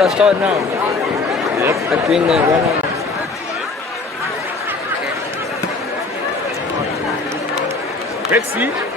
I start now. Yep. Like doing the run on. Merci.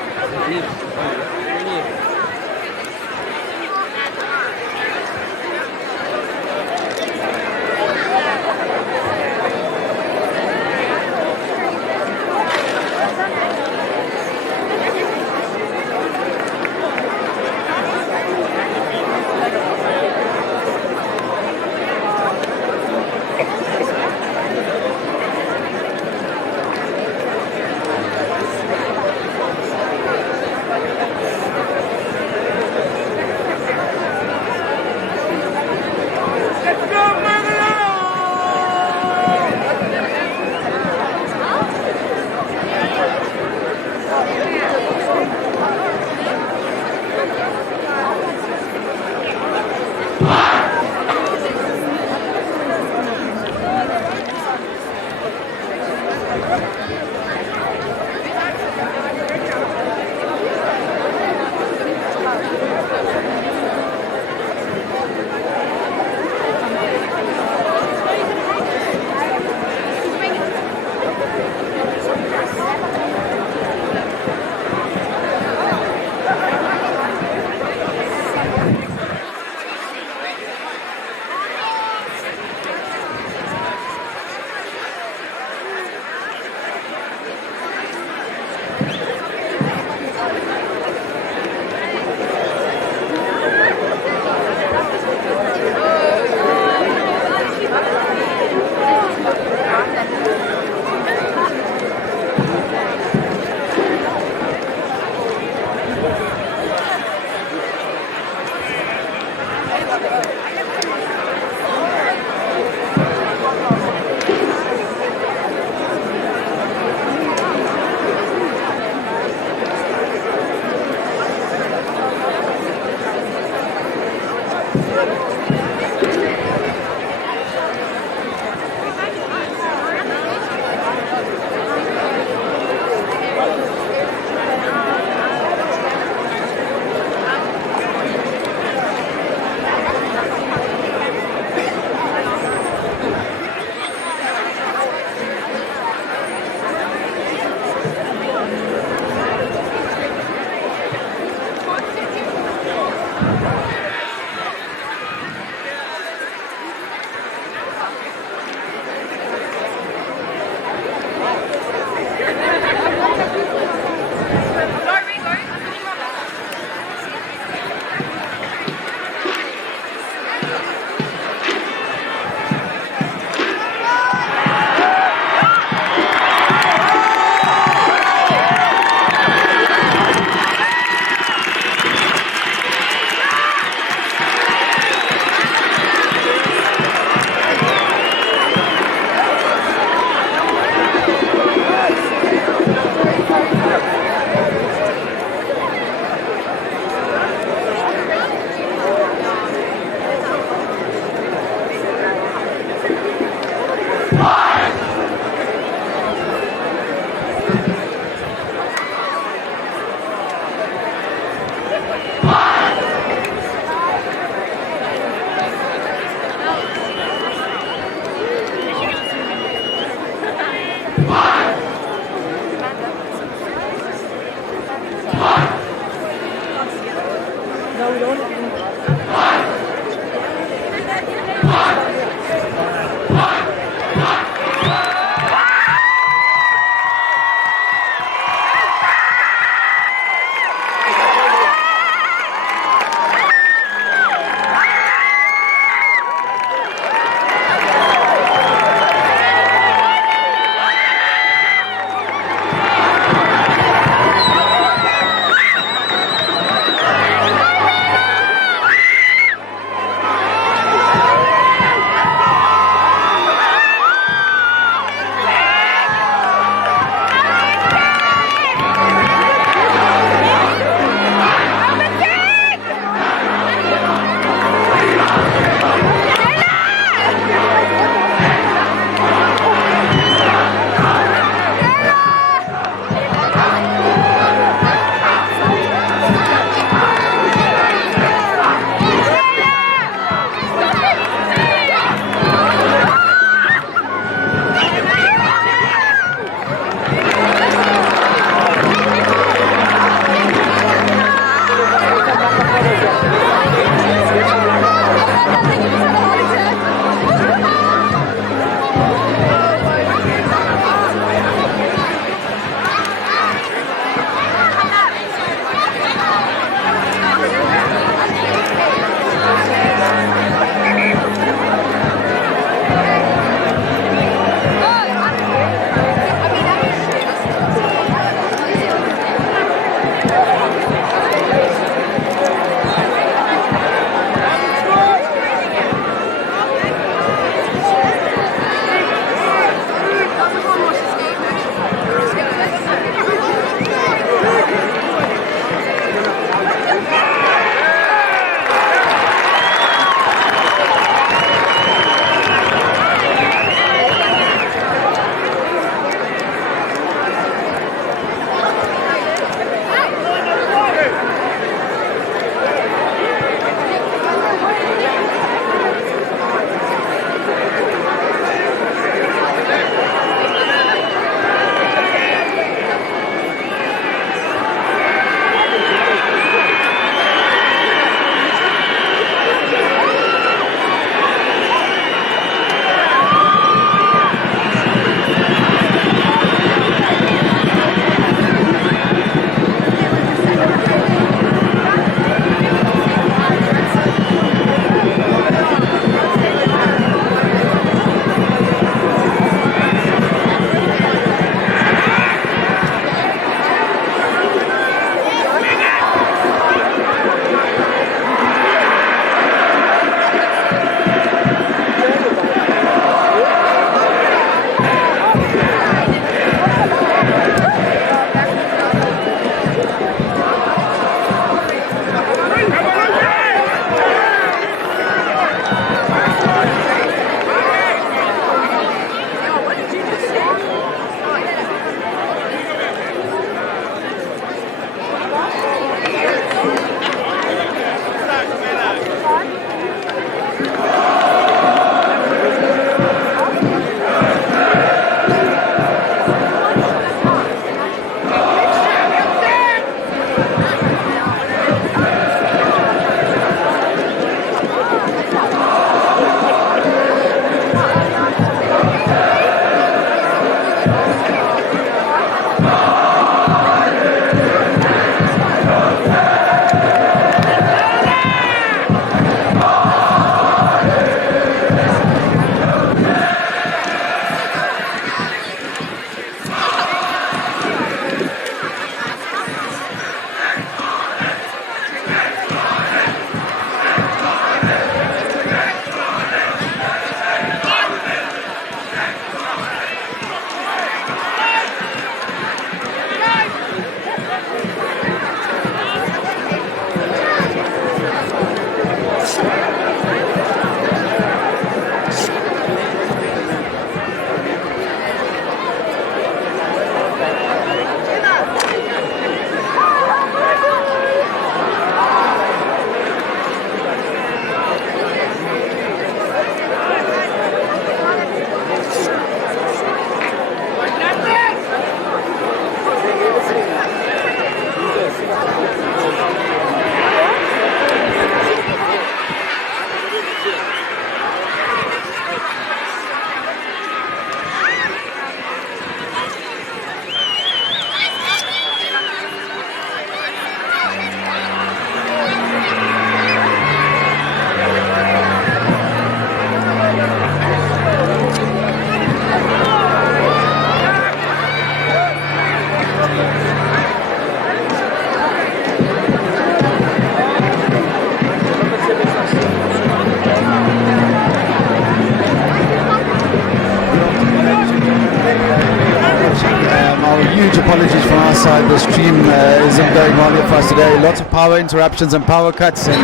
side. The stream isn't going well here for us today. Lots of power interruptions and power cuts, and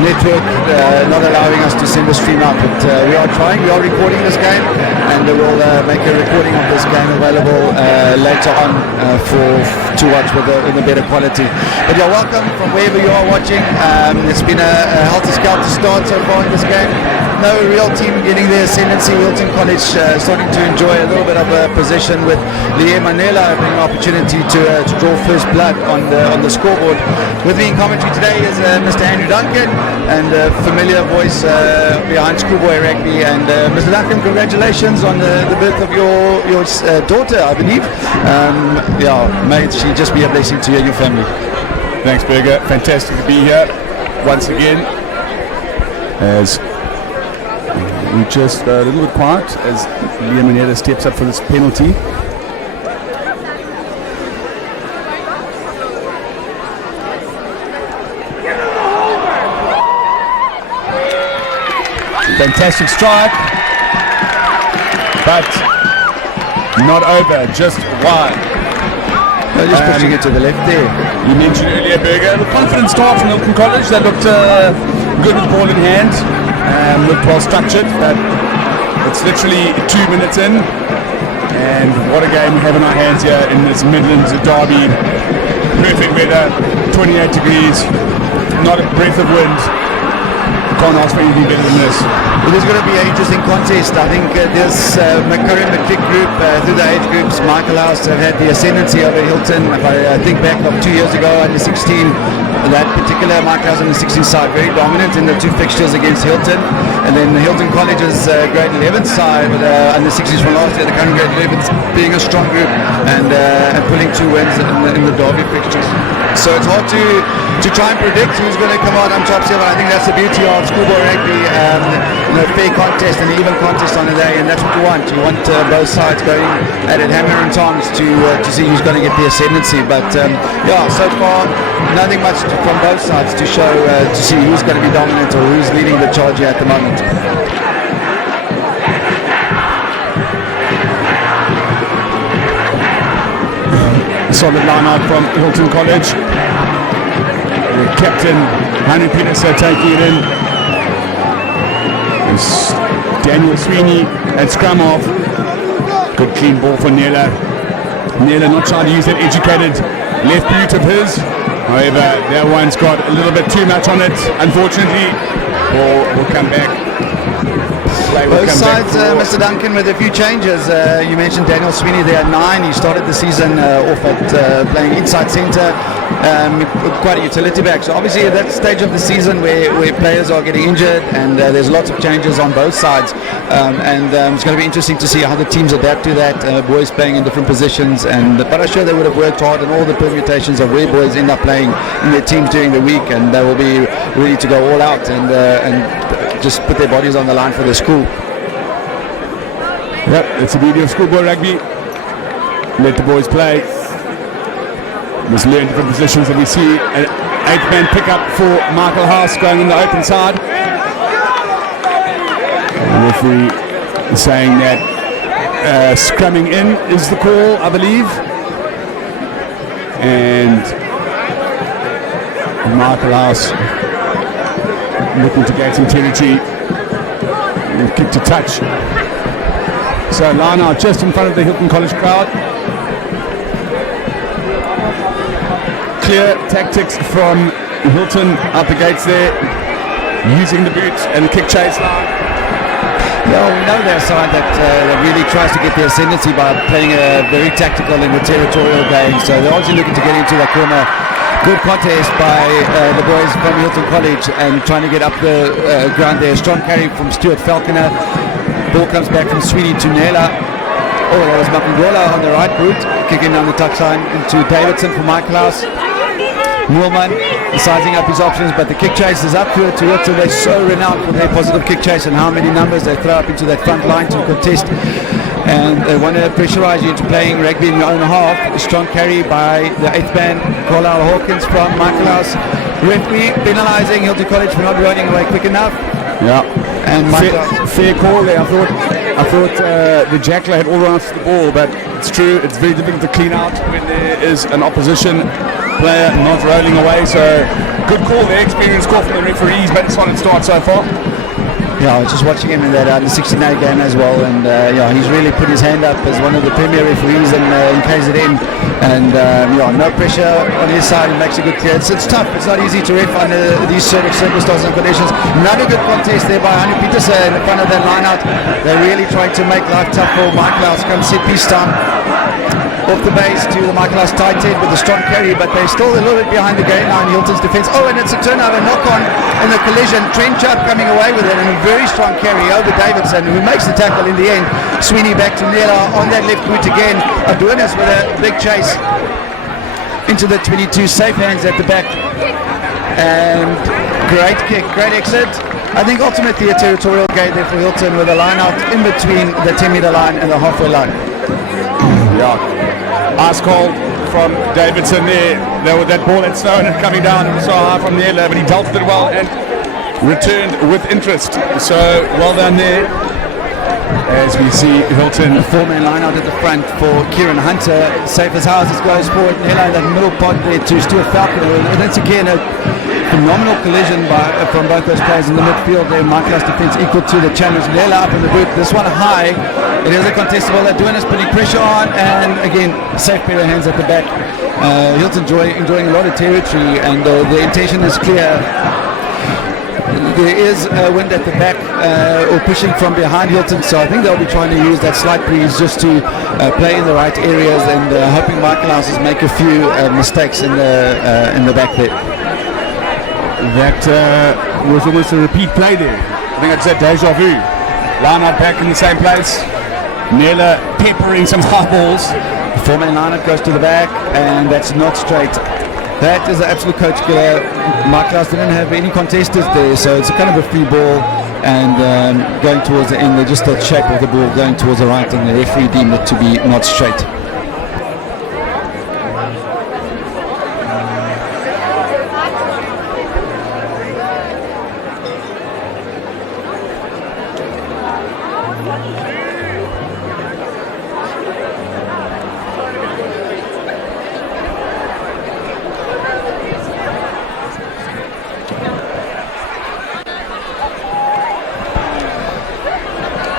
network not allowing us to send the stream out. But we are trying. We are recording this game, and we'll make a recording of this game available later on to watch in a better quality. But you're welcome from wherever you are watching. It's been a helter-skelter start so far in this game. No real team getting their ascendancy. Hilton College starting to enjoy a little bit of a position with Liam Manela having an opportunity to draw first blood on the scoreboard. With me in commentary today is Mr. Andrew Duncan, and a familiar voice behind Schoolboy Rugby. And Mr. Duncan, congratulations on the birth of your daughter, I believe. May she just be a blessing to you and your family. Thanks, Berger. Fantastic to be here once again. As we just a little bit quiet as Liam Manela steps up for this penalty. Fantastic strike, but not over, just wide. Just pushing it to the left there. You mentioned earlier, Berger, the confident start from Hilton College. They looked good with the ball in hand, looked well structured, but it's literally 2 minutes in, and what a game we have in our hands here in this Midlands derby. Perfect weather, 28 degrees, not a breath of wind. Can't ask for anything better than this. It is going to be an interesting contest. I think this current McVick group, through the age groups, Michaelhouse have had the ascendancy over Hilton. If I think back of 2 years ago, under 16, that particular Michaelhouse under 16 side very dominant in the two fixtures against Hilton. And then Hilton College's grade 11 side, under 16s from last year, the current grade 11s being a strong group and pulling 2 wins in the derby fixtures. So it's hard to try and predict who's going to come out on top here, but I think that's the beauty of schoolboy rugby, fair contest and even contest on the day, and that's what you want. You want both sides going at it hammer and tongs to see who's going to get the ascendancy. But so far nothing much from both sides to show to see who's going to be dominant or who's leading the charge here at the moment. Solid line out from Hilton College. The captain, Henry Peterson, taking it in. It's Daniel Sweeney at scrum off. Good clean ball for Nela. Nela not trying to use that educated left boot of his. However, that one's got a little bit too much on it. Unfortunately, ball will come back. Both sides, Mr. Duncan, with a few changes. You mentioned Daniel Sweeney there at 9. He started the season off at playing inside centre, quite a utility back. So obviously at that stage of the season where players are getting injured and there's lots of changes on both sides. It's going to be interesting to see how the teams adapt to that, boys playing in different positions. But I'm sure they would have worked hard on all the permutations of where boys end up playing in their teams during the week, and they will be ready to go all out and just put their bodies on the line for their school. Yep, it's the beauty of schoolboy rugby. Let the boys play. Let's learn different positions, and we see an 8-man pickup for Michaelhouse going on the open side. The referee saying that scrumming in is the call, I believe. And Michaelhouse looking to gain some territory. And kick to touch. So line out just in front of the Hilton College crowd. Clear tactics from Hilton out the gates there, using the boot and kick chase line. Yeah, we know their side that really tries to get the ascendancy by playing a very tactical and territorial game. So they're obviously looking to get into the corner. Good contest by the boys from Hilton College and trying to get up the ground there. Strong carry from Stuart Falconer. Ball comes back from Sweeney to Nela. Oh, that was Makangola on the right boot, kicking down the touchline into Davidson for Michaelhouse. Moorman sizing up his options, but the kick chase is up to Hilton. They're so renowned for their positive kick chase and how many numbers they throw up into that front line to contest. And they want to pressurize you into playing rugby in your own half. A strong carry by the 8th man, Carlisle Hawkins from Michaelhouse. Referee penalising Hilton College for not running away quick enough. Yeah. And fair call there, I thought. I thought the Jackler had all rights to the ball, but it's true, it's very difficult to clean out when there is an opposition player not rolling away. So good call there, experienced call from the referees, but it's on its start so far. Yeah, I was just watching him in that under 16 game as well, and he's really put his hand up as one of the premier referees in KZN, and no pressure on his side. He makes a good clear. It's tough. It's not easy to ref under these sort of circumstances and conditions. Another good contest there by Hannu Petersen in front of that line out. They're really trying to make life tough for Michaelhouse. Come set piece time off the base to the Michaelhouse tight end with a strong carry, but they're still a little bit behind the game now in Hilton's defence. Oh, and it's a turnover, knock-on in the collision. Trenchard coming away with it, and a very strong carry over Davidson, who makes the tackle in the end. Sweeney back to Nela on that left boot again. Adonis with a big chase into the 22. Safe hands at the back. And great kick, great exit. I think ultimately a territorial gain there for Hilton with a line out in between the 10-metre line and the halfway line. Yeah. Ice cold from Davidson there. With that ball at Stone coming down so high from there, but he dealt with it well and returned with interest. So well done there. As we see Hilton. A four-man line out at the front for Kieran Hunter. Safe as houses goes forward. Nela in that middle pod there to Stuart Falconer. And that's again a phenomenal collision from both those players in the midfield there. Michaelhouse defence equal to the challenge. Nela up in the boot. This one high. It is a contestable. They're doing is putting pressure on, and again, safe pair of hands at the back. Hilton enjoying a lot of territory, and the intention is clear. There is a wind at the back, or pushing from behind Hilton, so I think they'll be trying to use that slight breeze just to play in the right areas, and hoping Michaelhouse make a few mistakes in the back there. That was almost a repeat play there. I think it's a deja vu. Line up back in the same place. Nela peppering some high balls. The four-man lineup goes to the back, and that's not straight. That is an absolute coach killer. Michaelhouse didn't have any contesters there, so it's a kind of a free ball, and going towards the end, just the shape of the ball going towards the right, and the referee deemed it to be not straight.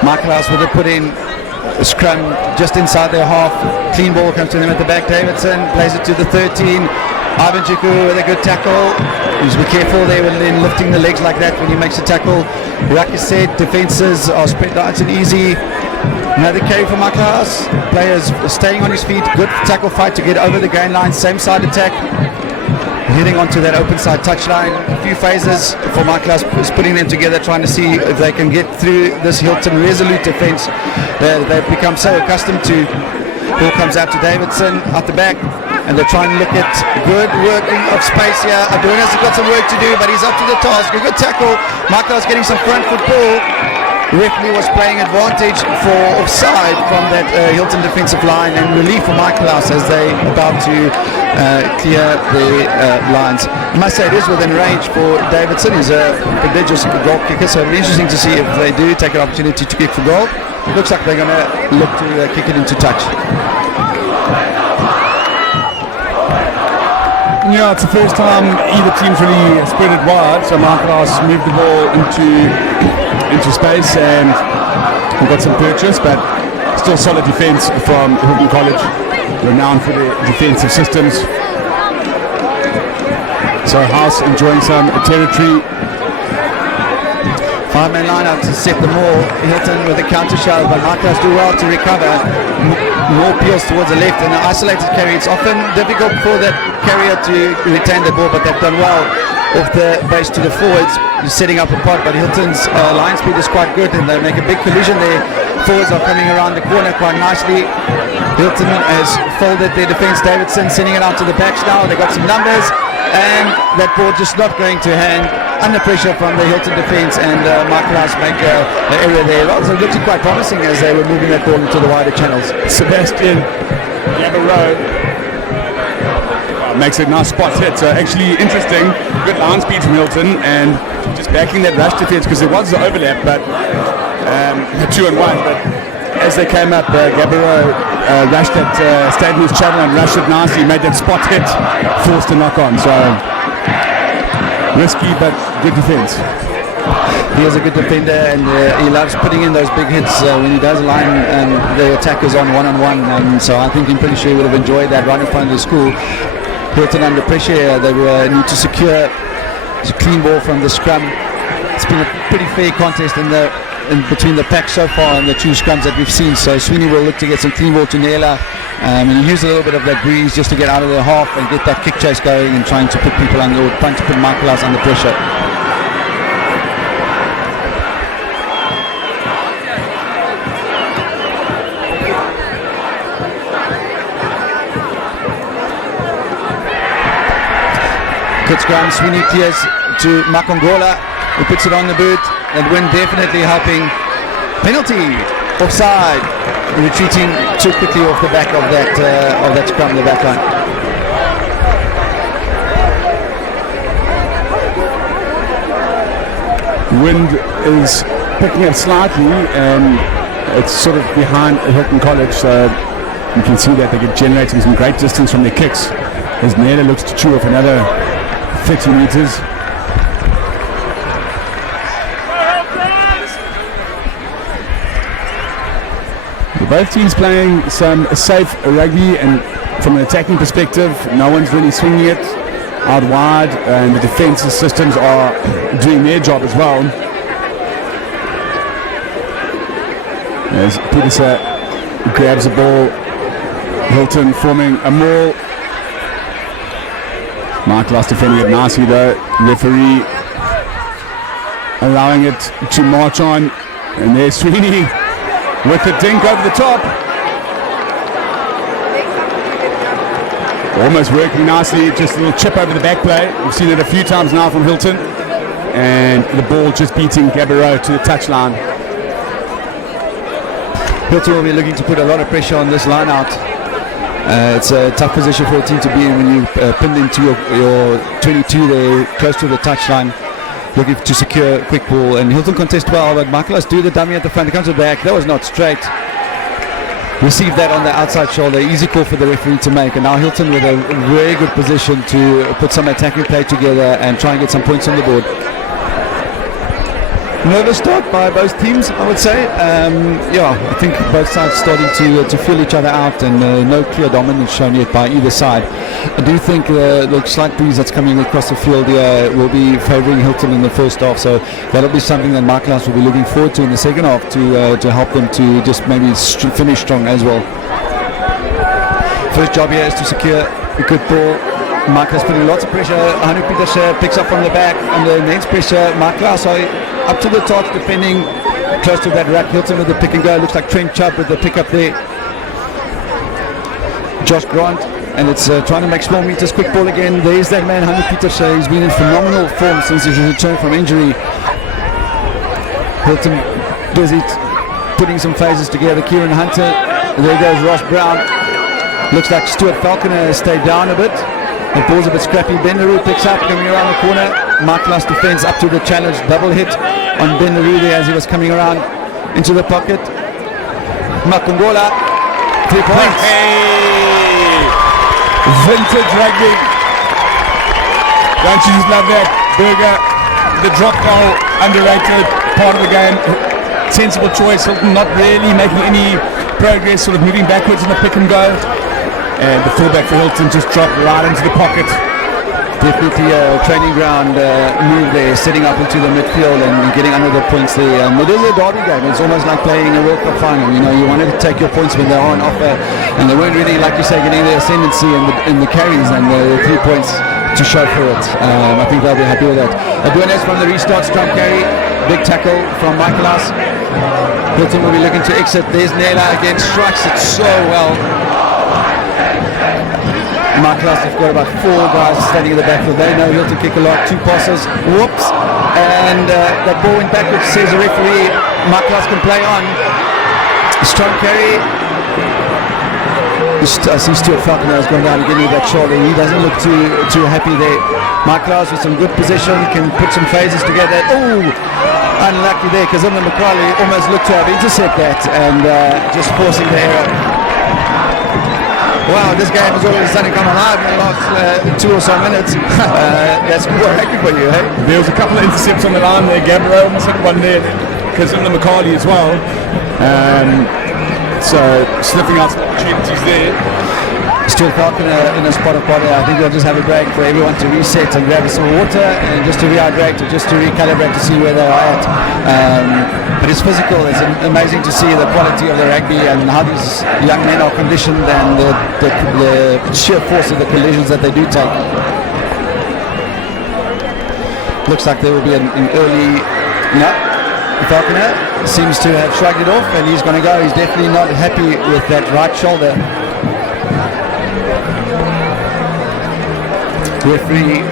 Michaelhouse with it put in a scrum just inside their half. Clean ball comes to them at the back. Davidson plays it to the 13. Ivan Jiku with a good tackle. Just be careful there when lifting the legs like that when he makes a tackle. Like I said, defences are spread nice and easy. Another carry for Michaelhouse. Players staying on his feet. Good tackle fight to get over the gain line. Same side attack. Heading onto that open side touchline. A few phases for Michaelhouse, putting them together, trying to see if they can get through this Hilton resolute defence they've become so accustomed to. Ball comes out to Davidson at the back, and they're trying to look at good working of space here. Adonis has got some work to do, but he's up to the task. A good tackle. Michaelhouse getting some front foot ball. Referee was playing advantage for offside from that Hilton defensive line, and relief for Michaelhouse as they about to clear the lines. I must say it is within range for Davidson. He's a prodigious goal kicker, so it'll be interesting to see if they do take an opportunity to kick for goal. Looks like they're going to look to kick it into touch. Yeah, it's the first time either team's really spread it wide, so Michaelhouse moved the ball into space, and we got some purchase, but still solid defence from Hilton College, renowned for their defensive systems. So House enjoying some territory. Five-man line-up to set the ball. Hilton with a counter shove, but Michaelhouse do well to recover. More peels towards the left, and an isolated carry. It's often difficult for that carrier to retain the ball, but they've done well off the base to the forwards. He's setting up a pot, but Hilton's line speed is quite good, and they make a big collision there. Forwards are coming around the corner quite nicely. Hilton has folded their defence. Davidson sending it out to the backs now. They've got some numbers, and that ball just not going to hand. Under pressure from the Hilton defence, and Michaelhouse make an error there. Well, so it looks quite promising as they were moving that ball into the wider channels. Sebastian Yabaro makes a nice spot hit. So actually interesting. Good line speed from Hilton, and just backing that rush defence because there was the overlap, but 2 and 1, but as they came up, Gabriel rushed that, stayed in his channel and rushed it nicely, made that spot hit, forced a knock on. So risky but good defense. He is a good defender, and he loves putting in those big hits when he does line the attackers on one-on-one, and so I think I'm pretty sure he would have enjoyed that right in front of the school. Hilton under pressure, they need to secure a clean ball from the scrum. It's been a pretty fair contest in between the pack so far and the two scrums that we've seen, so Sweeney will look to get some clean ball to Naylor, and use a little bit of that breeze just to get out of their half and get that kick chase going and trying to put people under, or trying to put Michaelhouse under pressure. Good scrum, Sweeney clears to Makongola, who puts it on the boot, and Win definitely helping. Penalty, offside, retreating too quickly off the back of that scrum, the back line. Wind is picking up slightly, and it's sort of behind Hilton College, so you can see that they're generating some great distance from their kicks as Naylor looks to chew off another 30 meters. Both teams playing some safe rugby, and from an attacking perspective, no one's really swinging it out wide, and the defensive systems are doing their job as well. As Peterson grabs the ball, Hilton forming a maul. Michaelhouse defending it nicely though. Referee allowing it to march on, and there's Sweeney with the dink over the top. Almost working nicely, just a little chip over the back play. We've seen it a few times now from Hilton, and the ball just beating Gabriel to the touchline. Hilton will be looking to put a lot of pressure on this line out. It's a tough position for a team to be in when you pinned into your 22 there, close to the touchline, looking to secure a quick ball. And Hilton contest well, but Michaelhouse do the dummy at the front. It comes to the back. That was not straight. Received that on the outside shoulder. Easy call for the referee to make. And now Hilton with a very good position to put some attacking play together and try and get some points on the board. Nervous start by both teams, I would say. I think both sides starting to feel each other out, and no clear dominance shown yet by either side. I do think the slight breeze that's coming across the field here will be favouring Hilton in the first half, so that'll be something that Michaelhouse will be looking forward to in the second half to help them to just maybe finish strong as well. First job here is to secure a good ball. Michaelhouse putting lots of pressure. Hanu Petersen picks up from the back under immense pressure. Michaelhouse up to the top, defending close to that rack. Hilton with the pick and go. Looks like Trent Chubb with the pick up there. Josh Grant, and it's trying to make small meters. Quick ball again. There's that man, Hanu Petersen. He's been in phenomenal form since his return from injury. Hilton busy putting some phases together. Kieran Hunter. There goes Ross Brown. Looks like Stuart Falconer has stayed down a bit. The ball's a bit scrappy. Bendaroo picks up, coming around the corner. Michaelhouse defends up to the challenge. Double hit on Bendaroo there as he was coming around into the pocket. Makongola, 3 points. Hey! Vintage rugby. Don't you just love that? Burger, the drop goal, underrated part of the game. Sensible choice. Hilton not really making any progress, sort of moving backwards in the pick and go. And the fullback for Hilton just dropped right into the pocket. Definitely a training ground move there, setting up into the midfield and getting under the points there. It is a derby game. It's almost like playing a World Cup final. You know, you wanted to take your points when they're on offer, and they weren't really, like you say, getting the ascendancy in the carries and the 3 points to show for it. I think they'll be happy with that. Adonis from the restart, strong carry, big tackle from Michaelhouse. Hilton will be looking to exit. There's Naylor again, strikes it so well. Michaelhouse have got about 4 guys standing in the backfield. They know Hilton kick a lot. 2 passes. Whoops. And that ball went backwards, says the referee. Michaelhouse can play on. Strong carry. I see Stuart Falconer has gone down again with that shoulder. He doesn't look too happy there. Michaelhouse with some good position, can put some phases together. Oh! unlucky there because McCarley almost looked to have intercept that and just forcing the error. Wow, this game has all of a sudden come alive in the last 2 or so minutes. That's good rugby for you, hey? There was a couple of intercepts on the line there. Gabriel almost hit one there because of the McCarley as well. So sniffing out some opportunities there. Stuart Falconer in a spot of body. I think we'll just have a break for everyone to reset and grab some water and just to rehydrate or just to recalibrate to see where they are at. But it's physical. It's amazing to see the quality of the rugby and how these young men are conditioned and the sheer force of the collisions that they do take. Looks like there will be an early... No, Falconer seems to have shrugged it off and he's going to go. He's definitely not happy with that right shoulder. Referee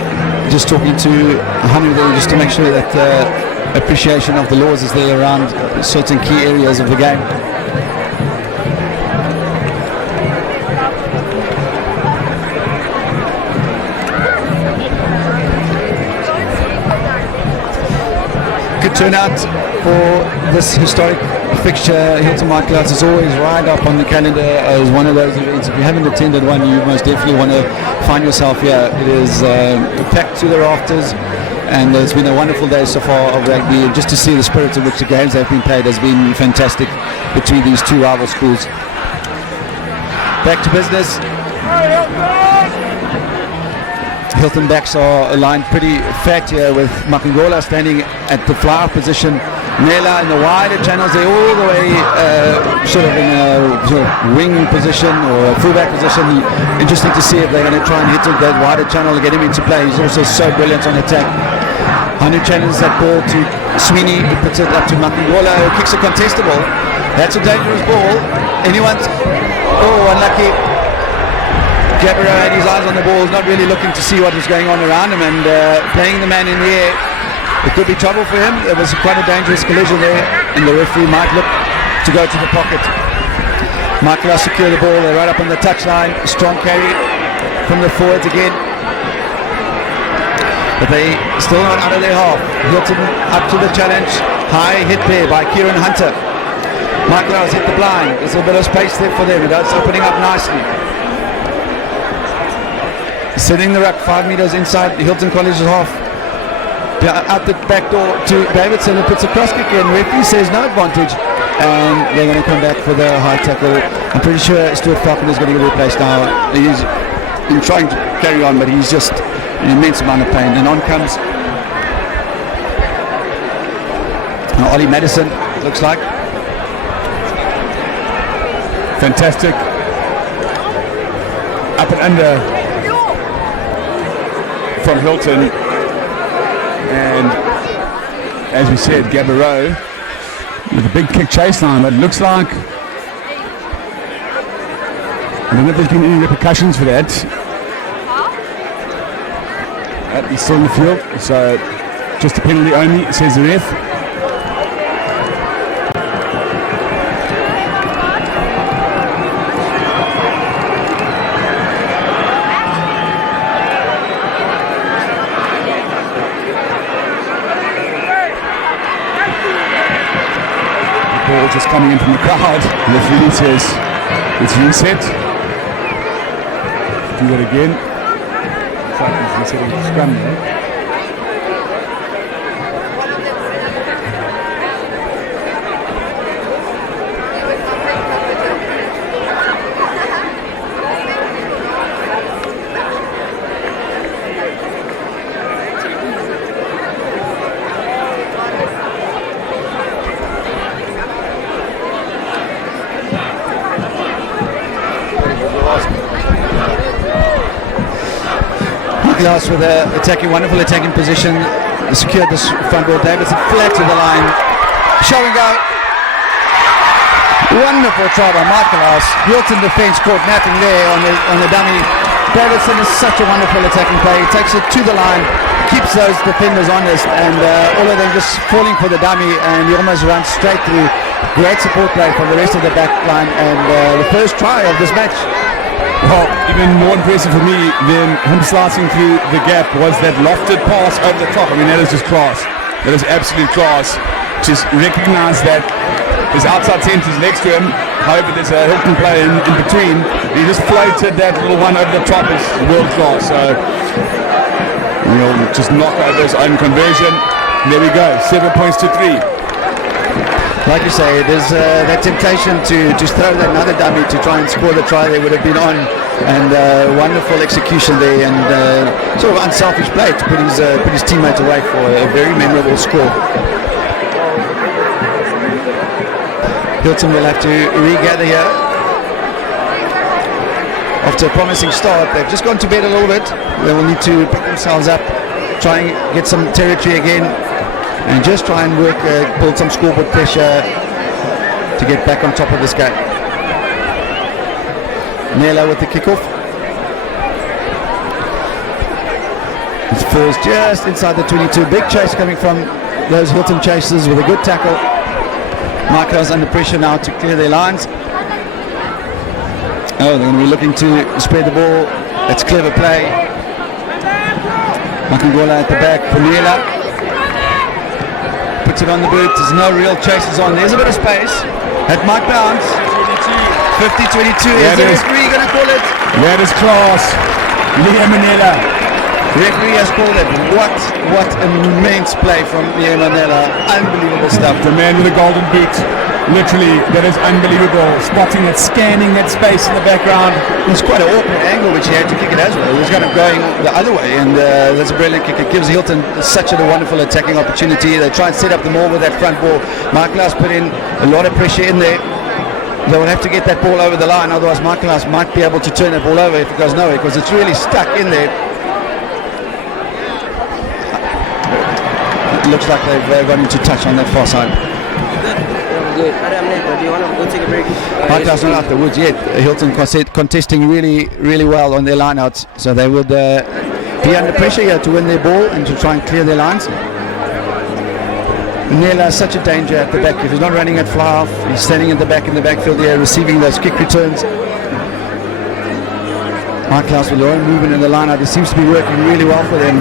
just talking to Hanu there just to make sure that appreciation of the laws is there around certain key areas of the game. Good turnout for this historic fixture. Hilton Michaelhouse is always right up on the calendar as one of those events. If you haven't attended one, you most definitely want to find yourself here. It is packed to the rafters and it's been a wonderful day so far of rugby. Just to see the spirit in which the games have been played has been fantastic between these two rival schools. Back to business. Hilton backs are aligned pretty fat here with Makangola standing at the flower position. Nela in the wider channels, they're all the way sort of in a sort of wing position or a fullback position. Interesting to see if they're going to try and hit that wider channel and get him into play. He's also so brilliant on attack. Hanu challenges that ball to Sweeney, he puts it up to Makangola, who kicks a contestable. That's a dangerous ball. Anyone's... Oh, unlucky. Gabriel had his eyes on the ball, not really looking to see what was going on around him and playing the man in the air. It could be trouble for him. It was quite a dangerous collision there and the referee might look to go to the pocket. Michaelhouse secure the ball, they're right up on the touchline. Strong carry from the forwards again. But they still not out of their half. Hilton up to the challenge. High hit there by Kieran Hunter. Michaelhouse hit the blind. There's a bit of space there for them. It's opening up nicely. Setting the ruck 5 meters inside the Hilton College's half. Out the back door to Davidson, who puts a cross kick in. Referee says no advantage and they're going to come back for the high tackle. I'm pretty sure Stuart Falconer is going to get replaced now. He's been trying to carry on but he's just an immense amount of pain. And on comes Ollie Madison, looks like. Fantastic. Up and under from Hilton. And as we said, Gabriel with a big kick chase line, but it looks like I don't know if there's been any repercussions for that. He's still in the field, so just a penalty only, says the ref. Just coming in from the crowd. The referee says it's reset. Do that again. Looks like he's resetting the scrum there. Michaelhouse with a wonderful attacking position, secured this front ball. Davidson flat to the line, show and go. Wonderful try by Michaelhouse. Hilton defence caught nothing there on the dummy. Davidson is such a wonderful attacking player. He takes it to the line, keeps those defenders honest, and all of them just falling for the dummy, and he almost runs straight through. Great support play from the rest of the back line, and the first try of this match. Well, even more impressive for me than him slicing through the gap was that lofted pass over the top. I mean, that is just class. that is absolute class. Just recognise that his outside centre is next to him. However, there's a Hilton player in between. He just floated that little one over the top. Is world class. So he'll just knock over his own conversion. There we go. 7 points to 3. Like you say, there's that temptation to just throw that another dummy to try and score the try they would have been on, and wonderful execution there, and sort of unselfish play to put his teammate away for a very memorable score. Hilton will have to regather here. After a promising start, they've just gone to bed a little bit. They will need to pick themselves up, try and get some territory again, and just try and work, build some scoreboard pressure to get back on top of this game. Nela with the kickoff. It falls just inside the 22. Big chase coming from those Hilton chasers with a good tackle. Michaelhouse under pressure now to clear their lines. Oh, they're going to be looking to spread the ball. That's clever play. Makangola at the back for Nela. Puts it on the boot. There's no real chases on. There's a bit of space. At Mike Bounce. 50-22. Is the referee going to call it? That is class. Liam Manela. Referee has called it. What immense play from Liam Manela. Unbelievable stuff. The man with the golden boot. Literally, that is unbelievable. Spotting it, scanning that space in the background. It's quite an awkward angle which he had to kick it as well. He was kind of going the other way, and that's a brilliant kick. It gives Hilton such a wonderful attacking opportunity. They try and set up the more with that front ball. Michaelhouse put in a lot of pressure in there. They will have to get that ball over the line, otherwise Michaelhouse might be able to turn that ball over if it goes nowhere, because it's really stuck in there. It looks like they've gone into touch on that far side. Good. Do you want to go take a break? Michaelhouse not out the woods yet. Hilton contesting really well on their lineouts, so they would be under pressure here to win their ball and to try and clear their lines. Nela is such a danger at the back. If he's not running at fly off, he's standing in the backfield here, receiving those kick returns. Michaelhouse with their own movement in the lineout. It seems to be working really well for them.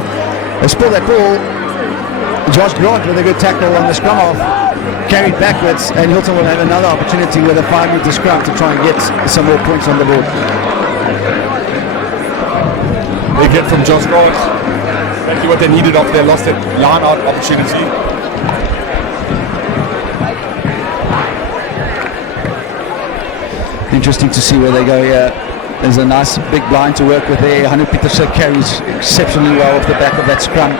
They spill that ball. Josh Grant with a good tackle on the scrum off, carried backwards, and Hilton will have another opportunity with a 5-meter scrum to try and get some more points on the board. They get from Josh Grant exactly what they needed off their lost that line-out opportunity. Interesting to see where they go here. There's a nice big blind to work with there. Hanu Petersen carries exceptionally well off the back of that scrum.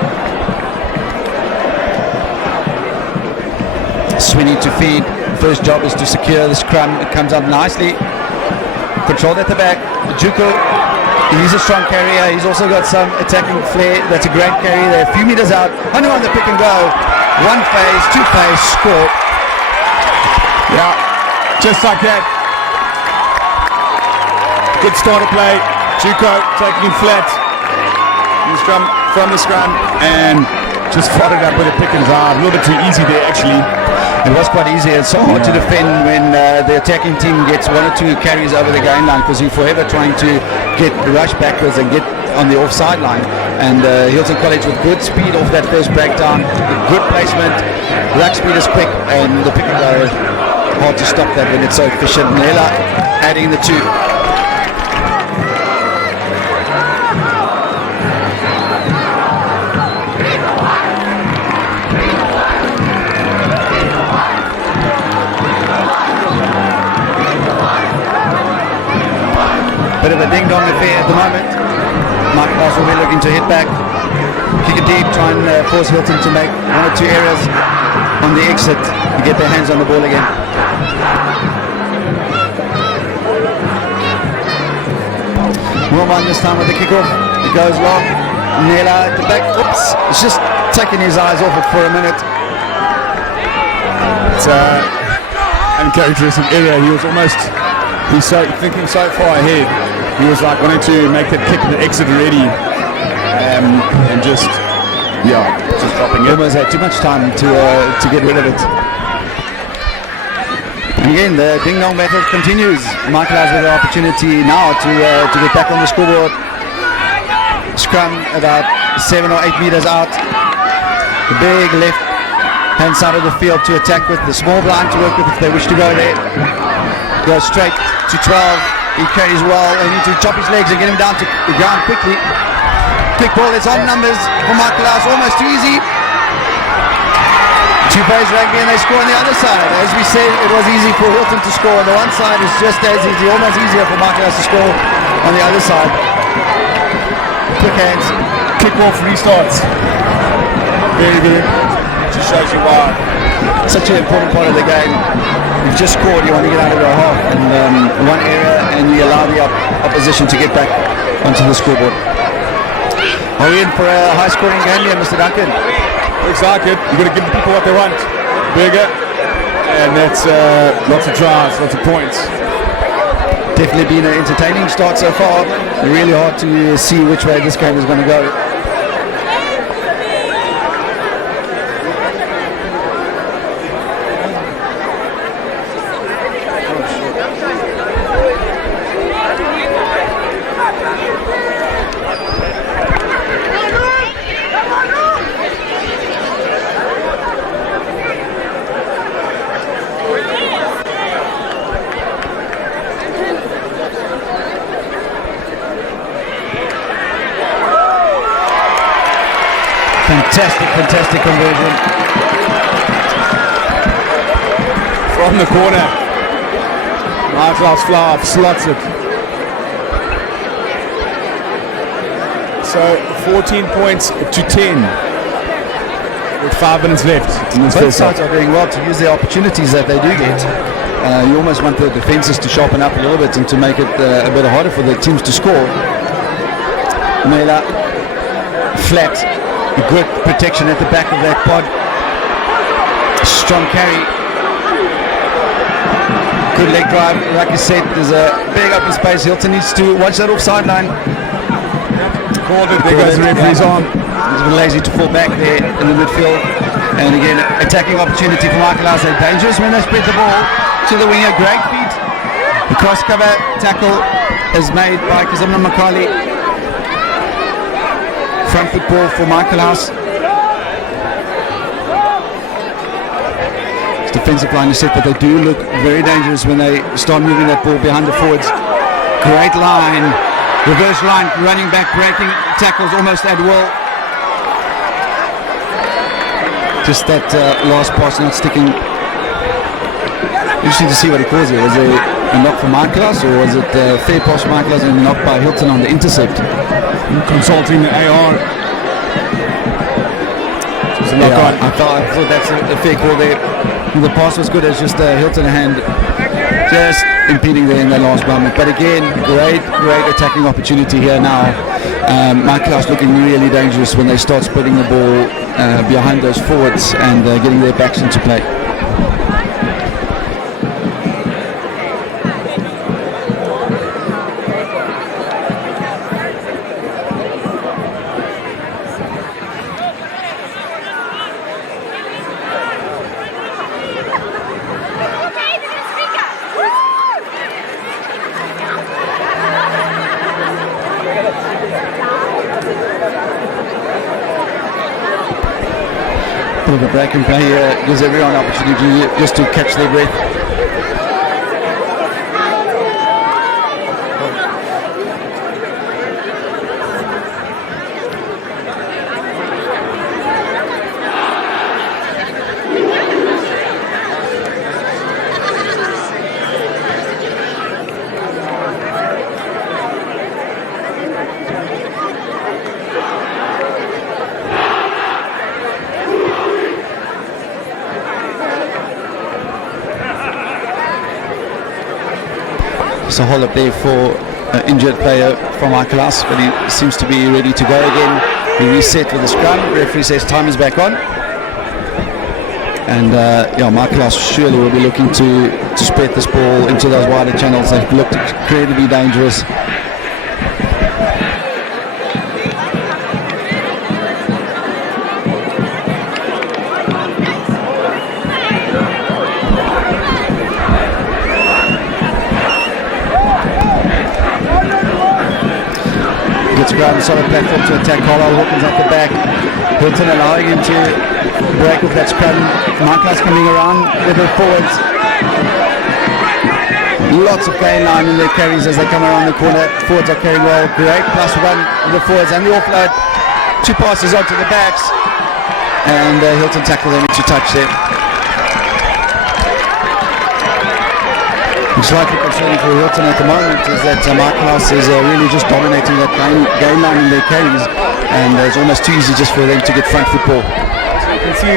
Sweeney to feed. First job is to secure the scrum. It comes up nicely. Controlled at the back. Juko, he's a strong carrier. He's also got some attacking flair. That's a great carry. They're a few meters out. Hanu on the pick and go. One phase, two phase, score. Yeah, just like that. Good starter play. Juko taking flat from the scrum and just followed up with a pick and drive. A little bit too easy there, actually. It was quite easy. It's so hard to defend when the attacking team gets one or two carries over the game line, because you're forever trying to get the rush backwards and get on the offside line. And Hilton College with good speed off that first breakdown, good placement, ruck speed is quick, and the pick and go, hard to stop that when it's so efficient. Nela adding the two. Bit of a ding-dong affair at the moment. Michaelhouse will be looking to hit back, kick it deep, try and force Hilton to make one or two errors on the exit to get their hands on the ball again. Roman this time with the kickoff. It goes long. Nela at the back. Oops. It's just taking his eyes off it for a minute. It's uncharacteristic error. He was almost, he's so thinking so far ahead. He was like wanting to make that kick and the exit ready, and just dropping it. Almost had too much time to get rid of it. And again, the ding-dong battle continues. Michaelhouse with the opportunity now to get back on the scoreboard. Scrum about 7 or 8 meters out. The big left hand side of the field to attack with, the small blind to work with if they wish to go there. Go straight to 12. He carries well. They need to chop his legs and get him down to the ground quickly. Quick ball, it's on numbers for Michaelhouse, almost too easy. Two plays rugby and they score on the other side. As we said, it was easy for Hilton to score on the one side. It's just as easy, almost easier for Michaelhouse to score on the other side. Quick hands. Kickoff restarts. Very good. Just shows you why. Such an important part of the game. You've just scored, you want to get out of your half, and one error and you allow the opposition to get back onto the scoreboard. Are we in for a high scoring game here, Mr. Duncan? Looks like it. You've got to give the people what they want. Bigger. And that's lots of tries, lots of points. Definitely been an entertaining start so far. Really hard to see which way this game is going to go. Fantastic conversion. From the corner. Michaelhouse Flower slots it. So 14 points to 10 with 5 minutes left in this Both first sides half. are doing well to use the opportunities that they do get. You almost want the defenses to sharpen up a little bit and to make it a bit harder for the teams to score. Mela, flat. Good protection at the back of that pod. Strong carry. Good leg drive. Like I said, there's a big open space. Hilton needs to watch that offside line. Called it. There goes the referee's arm. He's been lazy to fall back there in the midfield. And again, attacking opportunity for Michaelhouse. They're dangerous when they spread the ball to the winger. Great feet. The cross cover tackle is made by Kazimna Makali. Front foot ball for Michaelhouse. It's defensive line is set, but they do look very dangerous when they start moving that ball behind the forwards. Great line, reverse line, running back, breaking tackles almost at will. Just that last pass not sticking. Interesting to see what he calls it. Was it a knock for Michaelhouse, or was it a fair pass for Michaelhouse and a knock by Hilton on the intercept? Consulting the AR. I thought that's a fair call there. The pass was good. It's just Hilton hand just impeding there in the last moment. But again, great attacking opportunity here now. Michaelhouse looking really dangerous when they start spreading the ball behind those forwards and getting their backs into play. Bit of a break and play here gives everyone an opportunity just to catch their breath. It's a hole up there for an injured player from Michaelhouse, but he seems to be ready to go again. He reset with the scrum. Referee says time is back on. And Michaelhouse surely will be looking to spread this ball into those wider channels. They've looked incredibly dangerous. Gets ground, solid platform to attack. Carlisle Hawkins at the back. Hilton allowing him to break of that scrum. Michaelhouse coming around with the forwards. Lots of gain line in their carries as they come around the corner. Forwards are carrying well. Great +1 of the forwards and the offload. 2 passes onto the backs. And Hilton tackle them into touch there. Slightly concerning for Hilton at the moment is that Michaelhouse is really just dominating that gain line in their carries, and it's almost too easy just for them to get front football. You can see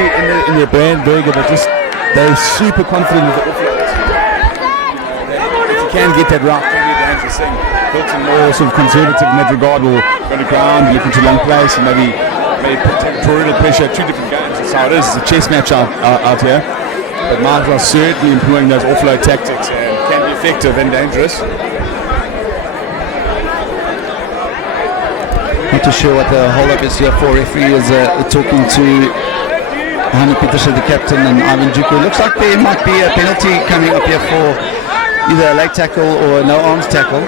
in their brand burger that they're super confident with the offloads. If you can get that right, it can be a dangerous thing. Hilton more sort of conservative in that regard, will go to ground, looking to long place, and maybe put territorial pressure. 2 different games. That's how it is. It's a chess match out here. But Michaelhouse certainly employing those offload tactics and can be effective and dangerous. Not too sure what the hold-up is here for. Referee is talking to Hani Peterson, the captain, and Ivan Juku. Looks like there might be a penalty coming up here for either a late tackle or a no arms tackle.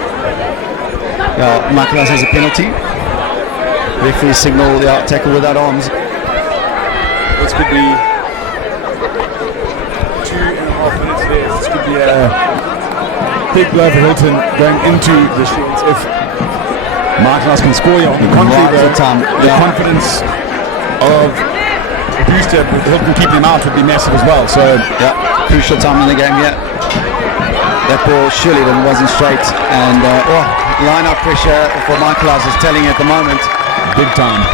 Michaelhouse has a penalty. Referee signal tackle without arms. This could be 2.5 minutes there. This could be a big blow for Hilton going into the Shields if Michaelhouse can score here. On the contrary, the confidence of Booster, Hilton keeping him out would be massive as well. So, crucial time in the game, That ball surely wasn't straight, and line-up pressure for Michaelhouse is telling at the moment. Big time.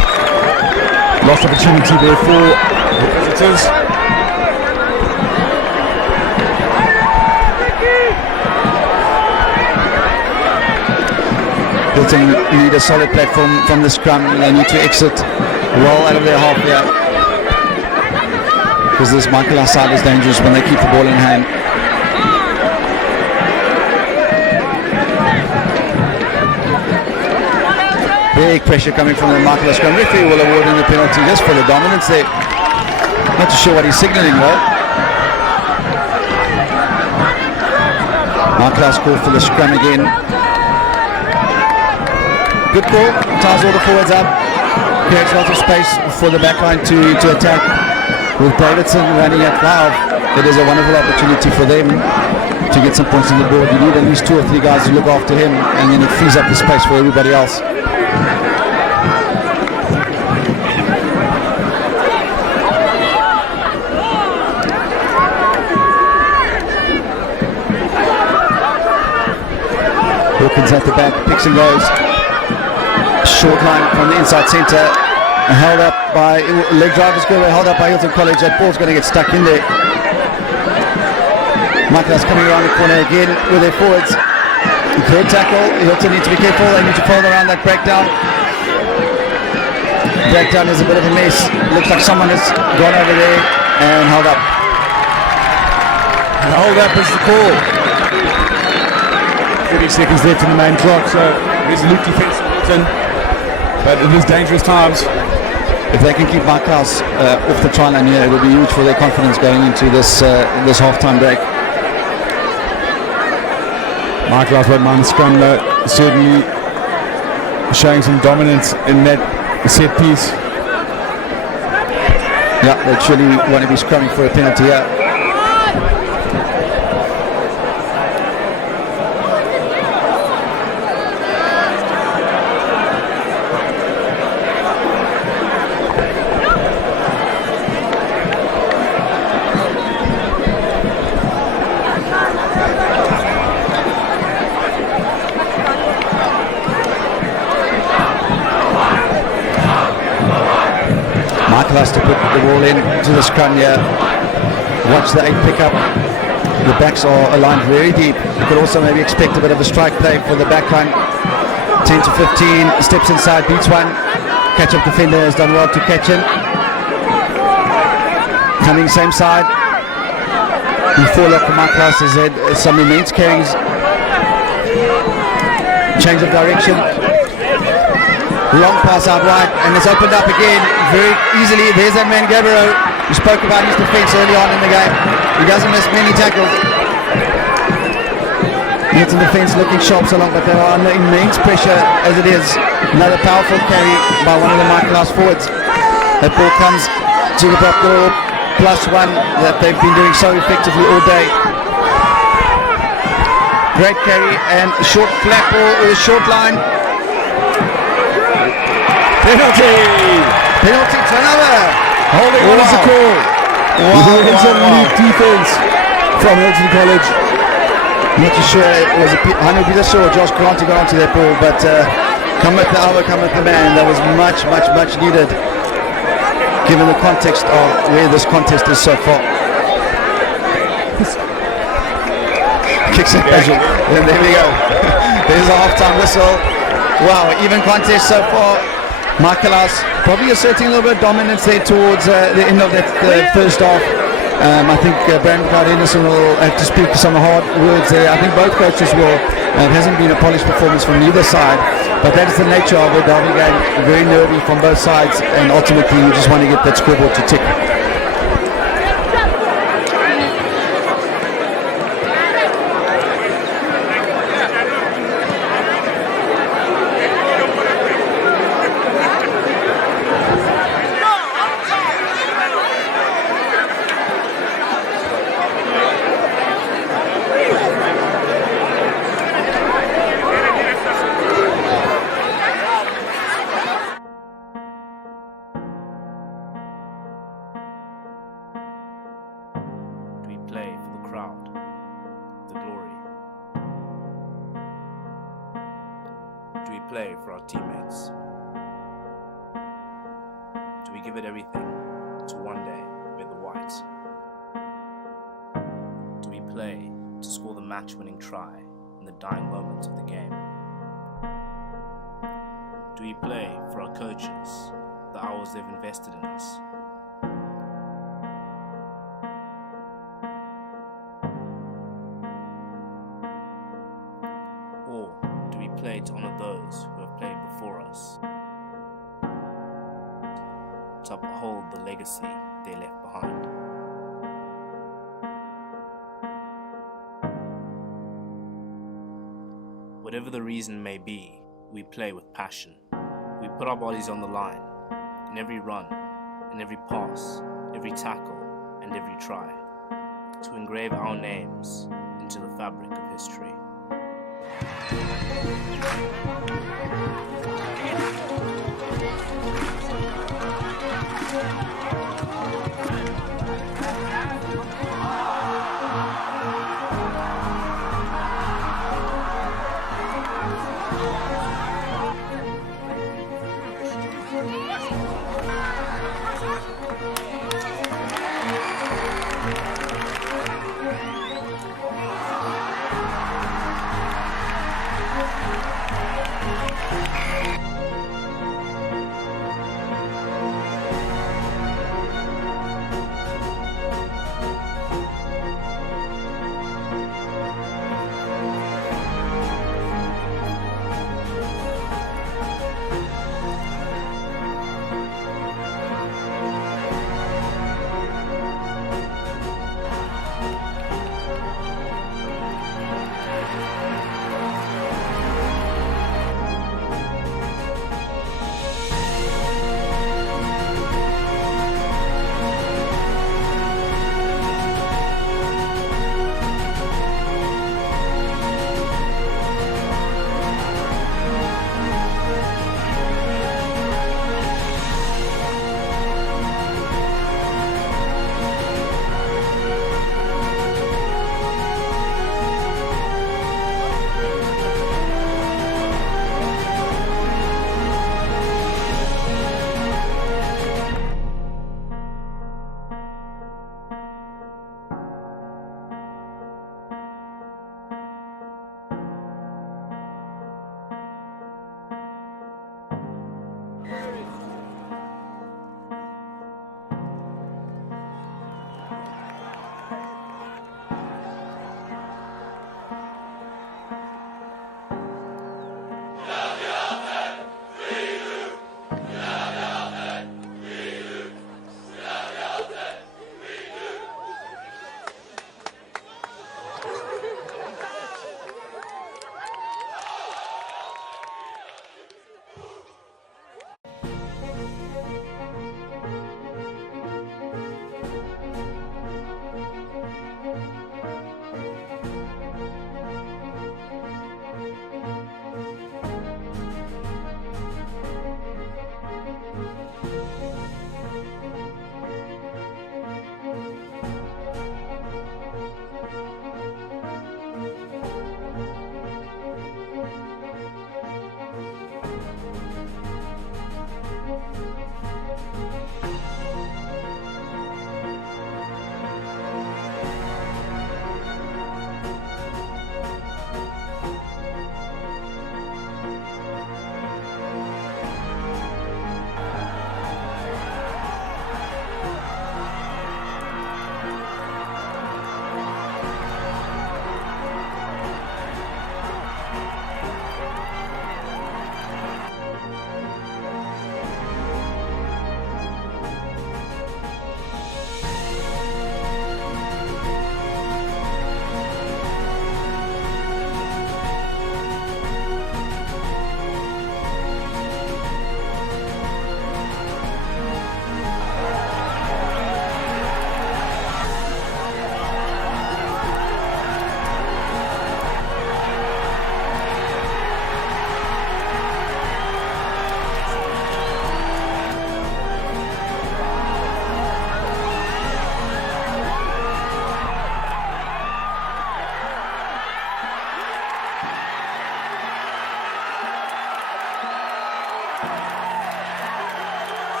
Lost opportunity there for the visitors. Hilton need a solid platform from the scrum. They need to exit well out of their half here, because this Michaelhouse side is dangerous when they keep the ball in hand. Big pressure coming from the Michaelhouse scrum. Referee will award him the penalty just for the dominance there. Not too sure what he's signalling though. Michaelhouse call for the scrum again. Good call, ties all the forwards up, creates lots of space for the backline to attack. With Davidson running at 12, it is a wonderful opportunity for them to get some points on the board. You need at least 2 or 3 guys to look after him, and then it frees up the space for everybody else. Hawkins at the back, picks and goes. Short line from the inside centre, held up by leg drivers, held up by Hilton College. That ball's going to get stuck in there. Michaelhouse coming around the corner again with their forwards. Good tackle. Hilton need to be careful. They need to fold around that breakdown. Breakdown is a bit of a mess. Looks like someone has gone over there and held up. And hold up is the call. 30 seconds left in the main clock, so resolute defence from Hilton. But in these dangerous times, if they can keep Michaelhouse off the try line here, it will be huge for their confidence going into this half-time break. Michaelhouse won't mind the scrum, certainly showing some dominance in that set piece. Yeah, they surely want to be scrumming for a penalty here. Michaelhouse to put the ball into the scrum here. Watch the 8 pick up. The backs are aligned very deep. You could also maybe expect a bit of a strike play for the back line. 10 to 15, steps inside, beats one. Catch-up defender has done well to catch him. Coming same side. The forelock for Michaelhouse has had some immense carries. Change of direction. Long pass out wide, and it's opened up again very easily. There's that man Gabriel, who spoke about his defence early on in the game. He doesn't miss many tackles. Hilton defence looking sharp so long, but they are under immense pressure as it is. Another powerful carry by one of the Michaelhouse forwards. That ball comes to the back door, +1 that they've been doing so effectively all day. Great carry and short flat ball with a short line. Penalty turnover. Holding on is a call. It's a lead defense from Hilton College. Not too sure it was Hanu Bilaso or Josh Grant who got onto that ball, but come with the hour, come with the man. That was much needed given the context of where this contest is so far. Kicks it casual. And there we go. There's a half-time whistle. Wow, even contest so far. Michaelhouse probably asserting a little bit of dominance there towards the end of that first half. I think Brandon Henderson will have to speak some hard words there. I think both coaches will. It hasn't been a polished performance from either side, but that is the nature of a derby game. Very nervy from both sides, and ultimately you just want to get that scoreboard to tick. Play for the crowd, the glory? Do we play for our teammates? Do we give it everything to one day wear the white? Do we play to score the match-winning try in the dying moments of the game? Do we play for our coaches, the hours they've invested in us? Or do we play to honor those who have played before us, to uphold the legacy they left behind? Whatever the reason may be, we play with passion. We put our bodies on the line, in every run, in every pass, every tackle, and every try, to engrave our names into the fabric of history.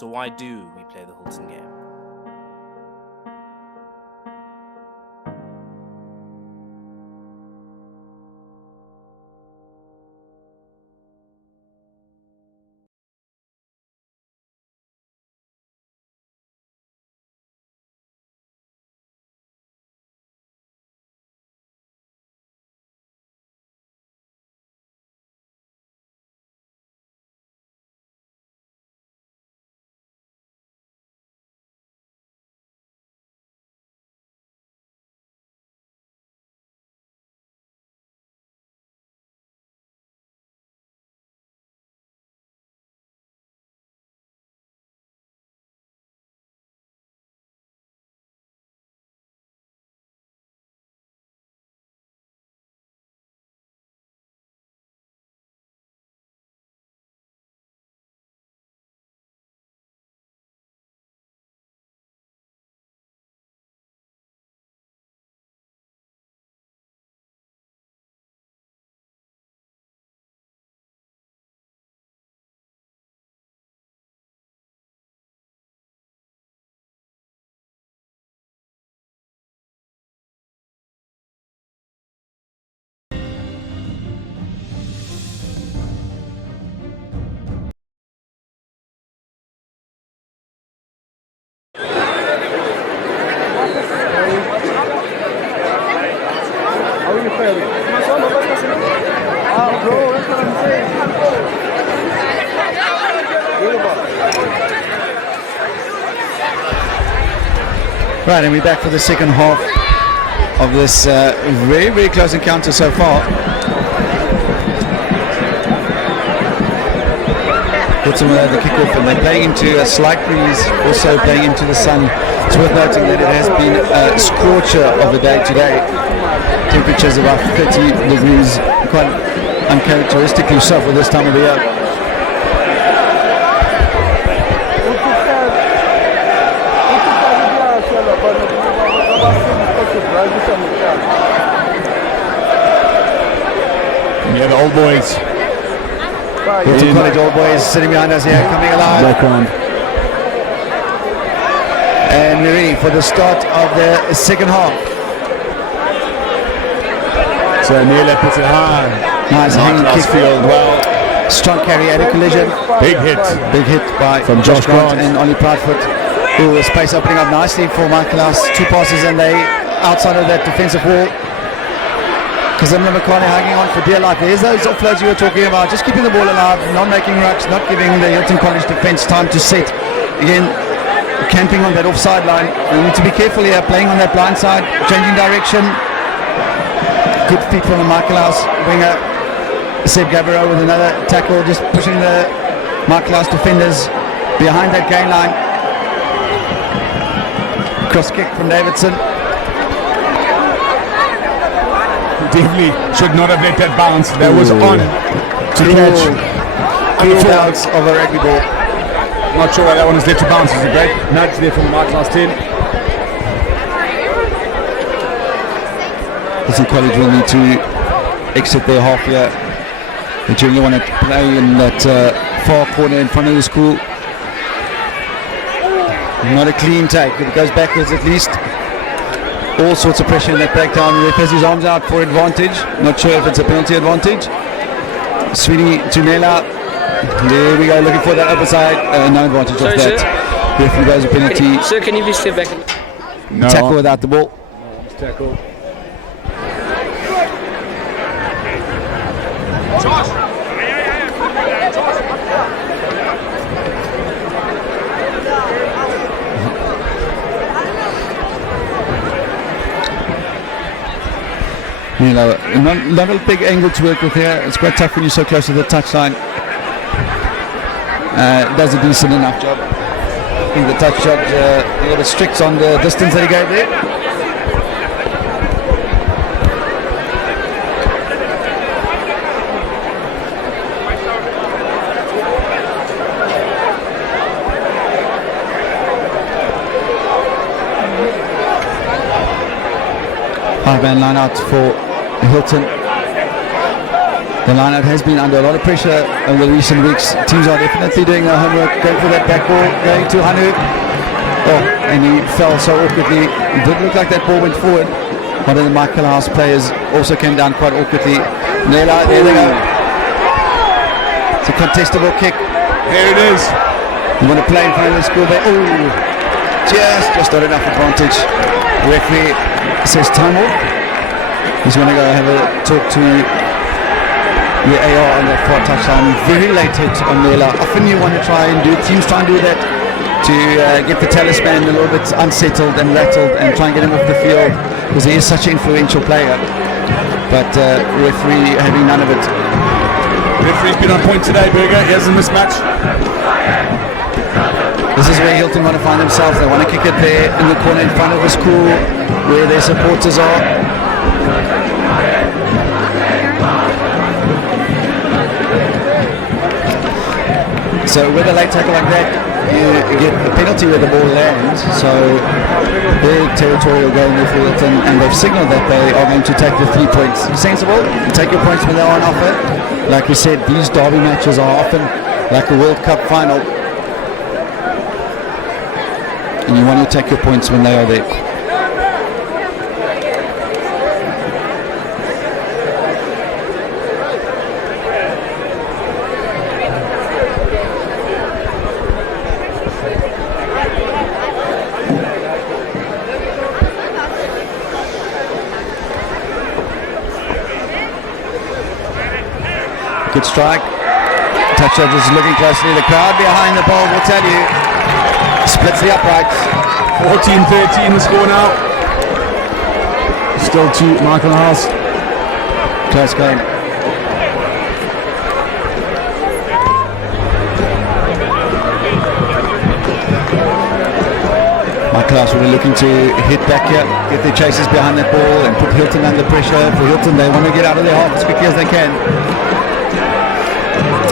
So why do we play the Hilton game? Right, and we're back for the second half of this very, very close encounter so far. Hilton will have the kickoff, and they're playing into a slight breeze, also playing into the sun. It's worth noting that it has been a scorcher of the day today. Temperatures about 30 degrees, quite uncharacteristically so for this time of the year. Yeah, the old boys. Hilton College old boys sitting behind us here, coming alive. Background. And we're ready for the start of the second half. So Neela puts it high. Nice hanging kick. Field well. Strong carry at a collision. Big hit. Big hit by From Josh Grant and Ollie Proudfoot. Ooh, the space opening up nicely for Michaelhouse. 2 passes and they outside of that defensive wall. Kazimla McCartney hanging on for dear life. There's those offloads you were talking about. Just keeping the ball alive, not making rucks, not giving the Hilton College defence time to set. Again, camping on that offside line. We need to be careful here, playing on that blind side, changing direction. Good feet from the Michaelhouse winger. Seb Gabbero with another tackle, just pushing the Michaelhouse defenders behind that gain line. Cross kick from Davidson. Definitely should not have let that bounce. That was on to catch. Cruel bounce of a rugby ball. Not sure why that one is let to bounce. It's a great nudge there from the Michaelhouse team. Hilton College will need to exit their half here. They generally want to play in that far corner in front of the school. Not a clean take. If it goes backwards at least. All sorts of pressure in that breakdown. He has his arms out for advantage. Not sure if it's a penalty advantage. Sweeney to Nela. There we go, looking for that upper side. No advantage of that. Referee goes a penalty. Sir, can you please step back? No. Tackle without the ball. Tackle. You know, not a big angle to work with here. It's quite tough when you're so close to the touchline. Does a decent enough job. I think the touch judge a little bit strict on the distance that he gave there. High man line out for Hilton. The line-out has been under a lot of pressure over the recent weeks. Teams are definitely doing their homework, going for that back ball, going to Hanu. Oh, and he fell so awkwardly. It did look like that ball went forward. One of the Michaelhouse players also came down quite awkwardly. Nela, there they go. It's a contestable kick. There it is. You want to play in front of the school there. Oh, just not enough advantage. The referee says time off. He's going to go have a talk to the AR on that far touchline. Very late hit on Nela. Often you want to try and do, teams try and do that to get the talisman a little bit unsettled and rattled and try and get him off the field because he is such an influential player. But referee having none of it. Referee's been on point today, Berger. He has a mismatch. This is where Hilton want to find themselves. They want to kick it there in the corner in front of the school where their supporters are. So with a late tackle like that, you get a penalty where the ball lands. So big territorial game there for Hilton, and they've signalled that they are going to take the 3 points. Sensible, you take your points when they're on offer. Like we said, these derby matches are often like a World Cup final. And you want to take your points when they are there. Good strike. Toucher just looking closely. The crowd behind the ball will tell you. Splits the uprights. 14-13 the score now. Still to Michaelhouse. Close game. Michaelhouse will be looking to hit back here, get their chasers behind that ball and put Hilton under pressure. For Hilton, they want to get out of their half as quickly as they can.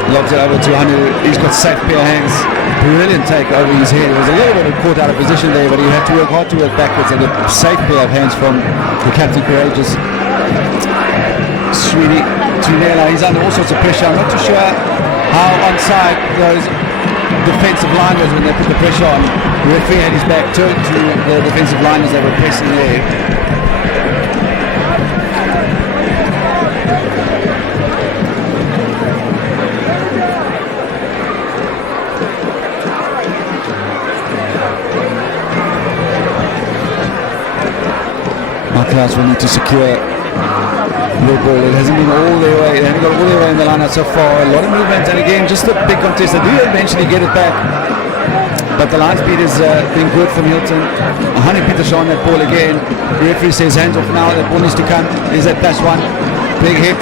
Lobs it over to Hanu. He's got safe pair of hands. Brilliant take over his head. It was a little bit of caught out of position there, but he had to work hard to work backwards, and a safe pair of hands from the captain, Courageous. Sweetie to Nela. He's under all sorts of pressure. I'm not too sure how onside those defensive line was when they put the pressure on. The referee had his back turned to the defensive line as they were pressing there. Michaelhouse will need to secure the ball. It hasn't been all their way. They haven't got all their way in the line-out so far. A lot of movement, and again, just a big contest. They do eventually get it back, but the line speed has been good from Hilton. 100 Peter on that ball again. The referee says hands off now. That ball needs to come. Is that +1? Big hit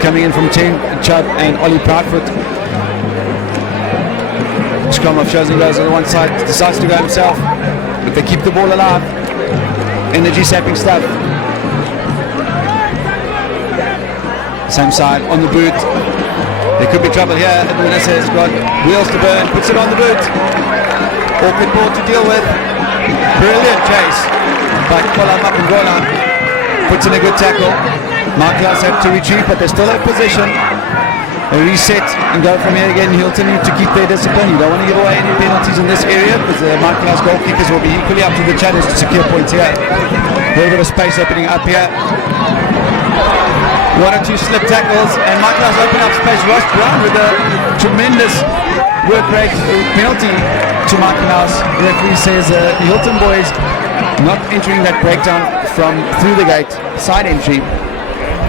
coming in from Chen, Chubb, and Ollie Proudfoot. Scrum of Chosen goes on the one side, decides to go himself, but they keep the ball alive. Energy sapping stuff. Same side on the boot. There could be trouble here. Edwin has got wheels to burn, puts it on the boot. Awkward ball to deal with. Brilliant chase by Kola Mapungola. Puts in a good tackle. Michaelhouse have to retrieve, but they still have position. They reset and go from here again. Hilton need to keep their discipline. You don't want to give away any penalties in this area because the Michaelhouse goal kickers will be equally up to the challenge to secure points here. A little bit of space opening up here. 1 or 2 slip tackles, and Michaelhouse open up space. Ross Brown with a tremendous work rate penalty to Michaelhouse. The referee says the Hilton boys not entering that breakdown from through the gate, side entry.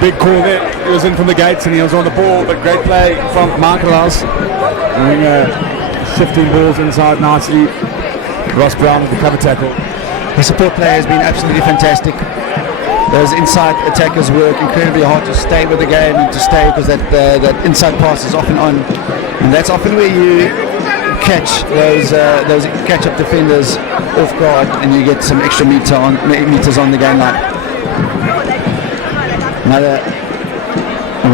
Big call there. He was in from the gates and he was on the ball, but great play from Michaelhouse. Shifting balls inside nicely. Ross Brown with the cover tackle. The support play has been absolutely fantastic. Those inside attackers work incredibly hard to stay with the game and to stay because that inside pass is often on, and that's often where you catch those catch-up defenders off guard and you get some extra meters on the game line. Another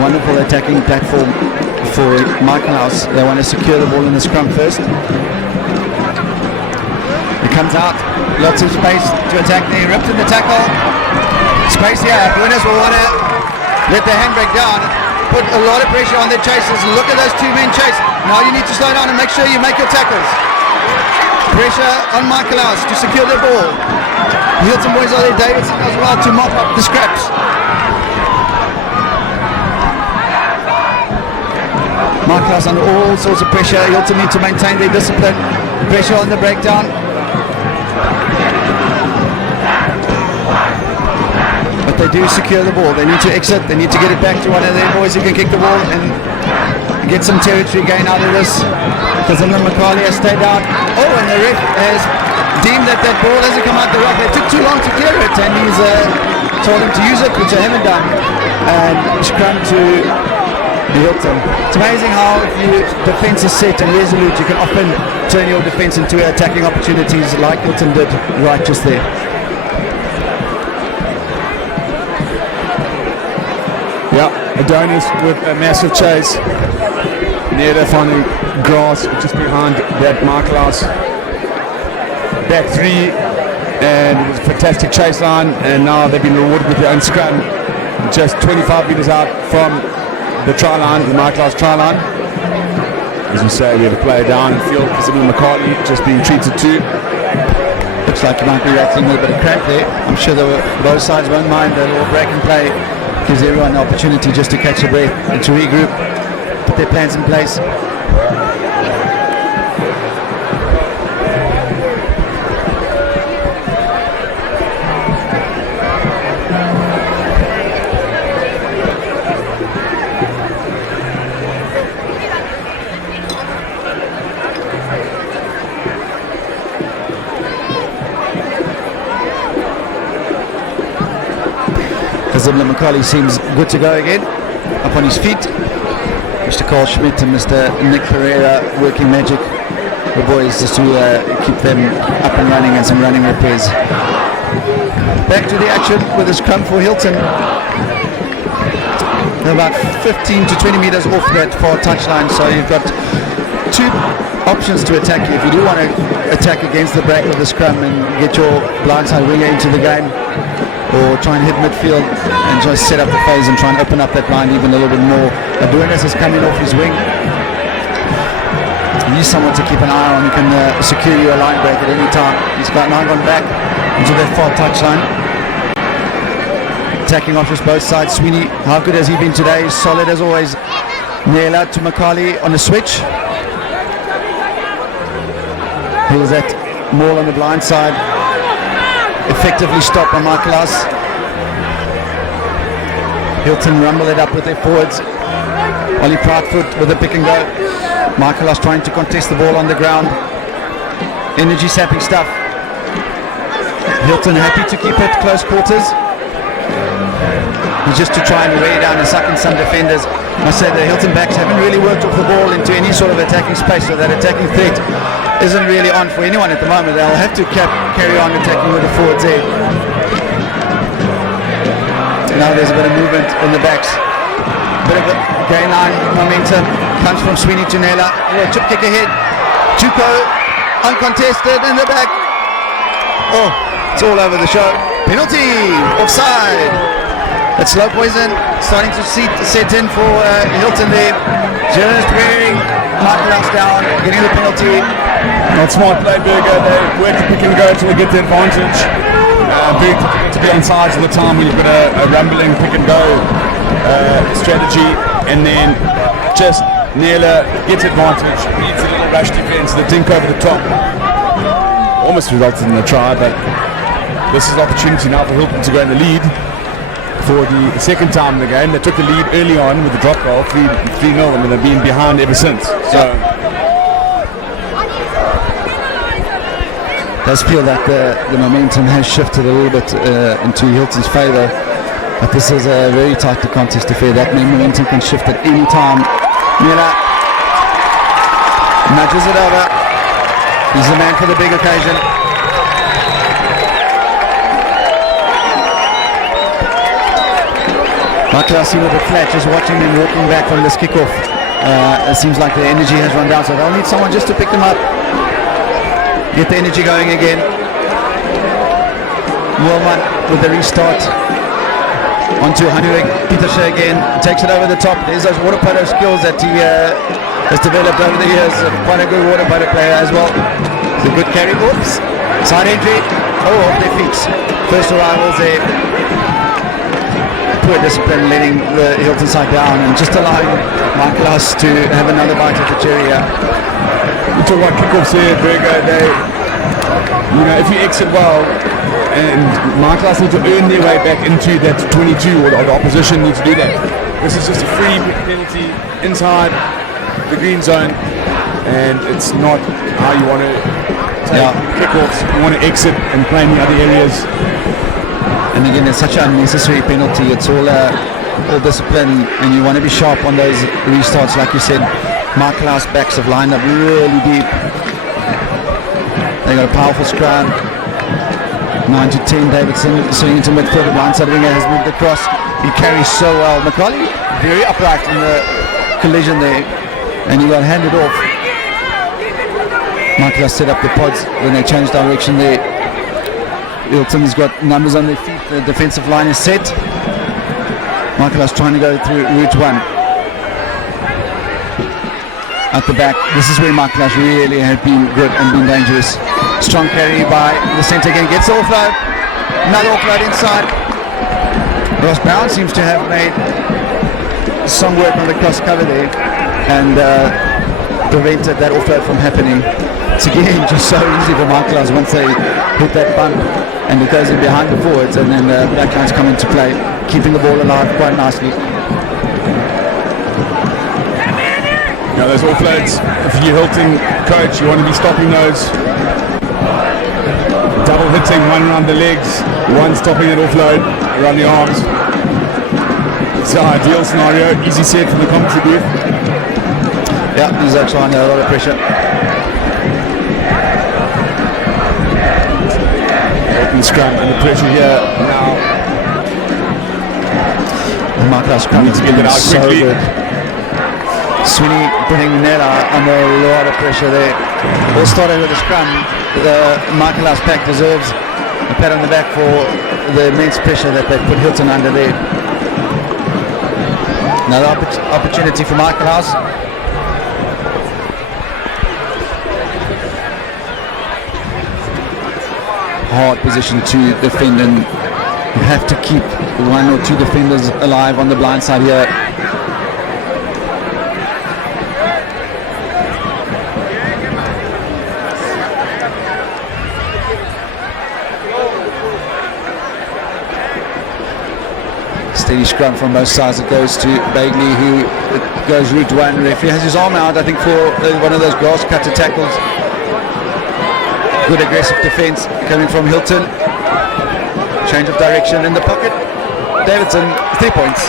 wonderful attacking platform for Michaelhouse. They want to secure the ball in the scrum first. It comes out, lots of space to attack there, ripped in the tackle. Space here, Winners will want to let the handbrake down. put a lot of pressure on their chasers. Look at those two men chase. Now you need to slow down and make sure you make your tackles. Pressure on Michaelhouse to secure the ball. Hilton boys are there, Davidson as well to mop up the scraps. Michaelhouse under all sorts of pressure. Hilton need to maintain their discipline. Pressure on the breakdown. But they do secure the ball. They need to exit. They need to get it back to one of their boys who can kick the ball and get some territory gain out of this. Because McCarley has stayed out. Oh, and the ref has deemed that that ball hasn't come out the ruck. They took too long to clear it, and he's told them to use it, which I haven't done. And scrum to Hilton. It's amazing how if your defence is set and resolute, you can often turn your defence into attacking opportunities like Hilton did right just there. Yeah, Adonis with a massive chase. Neda finding grass just behind that Michaelhouse. Back three, and it was a fantastic chase line, and now they've been rewarded with their own scrum. Just 25 metres out from the try line, the Michaelhouse try line. As we say, we have a player down in field, Kazim McCartney just being treated to. Looks like he might be rattling with a bit of cramp there. I'm sure both sides won't mind that little break and play. Gives everyone the opportunity just to catch a breath and to regroup, put their plans in place. Zimler McCauley seems good to go again, up on his feet. Mr. Carl Schmidt and Mr. Nick Pereira working magic. The boys just to keep them up and running and some running repairs. Back to the action with a scrum for Hilton. They're about 15 to 20 metres off that far touchline, so you've got two options to attack if you do want to attack against the break of the scrum and get your blindside winger into the game, or try and hit midfield and just set up the phase and try and open up that line even a little bit more. Adonis is coming off his wing. He's someone to keep an eye on who can secure you a line break at any time. He's got now gone back into that far touchline. Attacking offers both sides. Sweeney, how good has he been today? Solid as always. Naila to McCarley on the switch. He was at Maul on the blind side. Effectively stopped by Michaelhouse. Hilton rumble it up with their forwards. Ollie Proudfoot with a pick and go. Michaelhouse trying to contest the ball on the ground. Energy sapping stuff. Hilton happy to keep it close quarters. Just to try and weigh down and suck in some defenders. I said the Hilton backs haven't really worked off the ball into any sort of attacking space, so that attacking threat isn't really on for anyone at the moment. They'll have to carry on attacking with the forwards there. Now there's a bit of movement in the backs. Bit of a gain line momentum. Comes from Sweeney to Nela. Chip kick ahead. Chuko uncontested in the back. Oh, it's all over the show. Penalty! Offside! That slow poison starting to set in for Hilton there. Just wearing Michaelhouse down, getting the penalty. Not smart play, Berger. They work the pick and go until they get the advantage. Very difficult to be on sides all the time when you've got a rumbling pick and go strategy, and then just Naylor gets advantage, beats a little rush defense, the dink over the top. Almost resulted in a try, but this is an opportunity now for Hilton to go in the lead for the second time in the game. They took the lead early on with the drop goal, 3-0, and they've been behind ever since. So does feel that the momentum has shifted a little bit into Hilton's favour, but this is a very tight contest affair. That momentum can shift at any time. Miller nudges it over. He's the man for the big occasion. Michaelhouse seemed a bit flat just watching them walking back from this kickoff. It seems like the energy has run down, so they'll need someone just to pick them up, get the energy going again. Moorman with the restart. Onto Hanuik, Peterse again, takes it over the top. There's those water polo skills that he has developed over the years. Quite a good water polo player as well. It's a good carry. Oops, side entry. Oh, off their feet. First arrivals there. Poor discipline, letting the Hilton side down and just allowing Michaelhouse to have another bite at the cherry here. We talk about kickoffs here, Burger. If you exit well, and Michaelhouse need to earn their way back into that 22, or the opposition need to do that. This is just a free penalty inside the green zone, and it's not how you want to take kickoffs. You want to exit and play in the other areas. And again, it's such an unnecessary penalty. It's all discipline, and you want to be sharp on those restarts. Like you said, Michaelhouse backs have lined up really deep. They got a powerful scrum. 9 to 10, Davidson swinging into midfield. The blindside winger has moved across. He carries so well. Macaulay very upright in the collision there, and he got handed off. Michaelhouse set up the pods when they changed direction there. Hilton's got numbers on their feet. The defensive line is set. Michaelhouse trying to go through route 1. At the back, this is where Michaelhouse really have been good and been dangerous. Strong carry by the centre again, gets the offload. Another offload inside. Ross Brown seems to have made some work on the cross cover there and prevented that offload from happening. It's again just so easy for Michaelhouse once they hit that bump, and it goes in behind the forwards, and then the backlines come into play, keeping the ball alive quite nicely. Those offloads, if you're Hilton coach, you want to be stopping those. Double hitting, one around the legs, one stopping that offload around the arms. It's an ideal scenario, easy set from the commentary booth. Yeah, he's actually under a lot of pressure. Open scrum and the pressure here now. Michaelhouse scrum needs to get it out so quickly. Good. Sweeney putting Nella under a lot of pressure there. All started with a scrum. The Michaelhouse pack deserves a pat on the back for the immense pressure that they put Hilton under there. Another opportunity for Michaelhouse. Hard position to defend, and you have to keep one or two defenders alive on the blind side here. Steady scrum from both sides. It goes to Bagley, who goes route 1. Referee has his arm out, I think, for one of those grass cutter tackles. Good aggressive defense coming from Hilton. Change of direction in the pocket. Davidson, 3 points.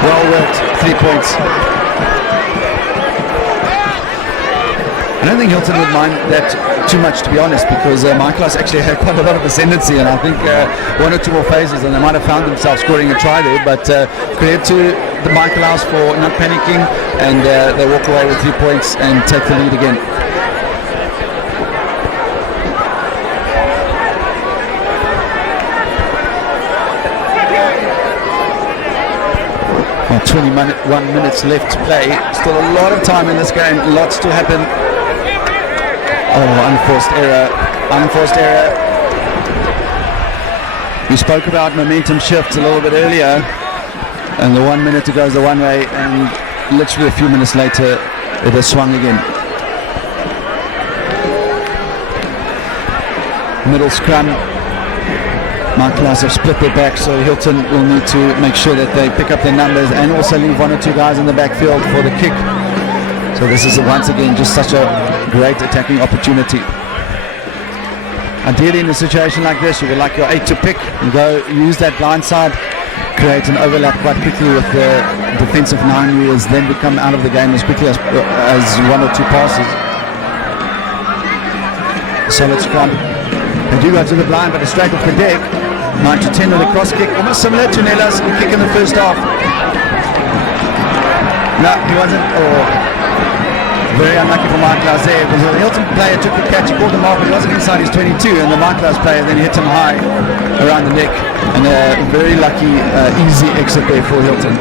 Well worked, 3 points. I don't think Hilton would mind that too much, to be honest, because Michaelhouse actually had quite a lot of ascendancy, and I think one or two more phases and they might have found themselves scoring a try there, but credit to the Michaelhouse for not panicking, and they walk away with 3 points and take the lead again. 21 minutes left to play. Still a lot of time in this game. Lots to happen. Oh, unforced error. Unforced error. We spoke about momentum shifts a little bit earlier, and the 1 minute to go is the one way, and literally a few minutes later it has swung again. Middle scrum. Michaelhouse have split their back, so Hilton will need to make sure that they pick up their numbers and also leave one or two guys in the backfield for the kick. So this is once again just such a great attacking opportunity. Ideally in a situation like this, you would like your 8 to pick and go use that blind side, create an overlap quite quickly with the defensive 9 who has then become out of the game as quickly as one or two passes. Solid scrum. They do go to the blind, but it's straight off the deck. 9 to 10 with a cross kick, almost similar to Nella's kick in the first half. No, he wasn't. Very unlucky for Michaelhouse there, because the Hilton player took the catch, he caught the mark, but he wasn't inside his 22, and the Michaelhouse player then hit him high around the neck, and a very lucky, easy exit there for Hilton.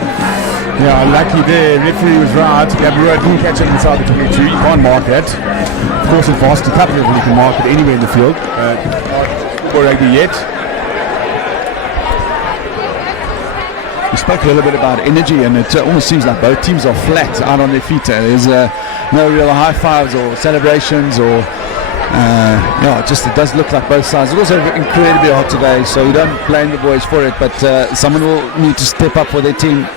Yeah, lucky there. Referee was right. Gabriel didn't catch it inside the 22. You can't mark that. Of course, in Varsity Cup level, you can mark it anywhere in the field. Not rugby yet. We spoke a little bit about energy, and it almost seems like both teams are flat out on their feet. There's no real high fives or celebrations, or it does look like both sides. It's also incredibly hot today, so we don't blame the boys for it, but someone will need to step up for their team.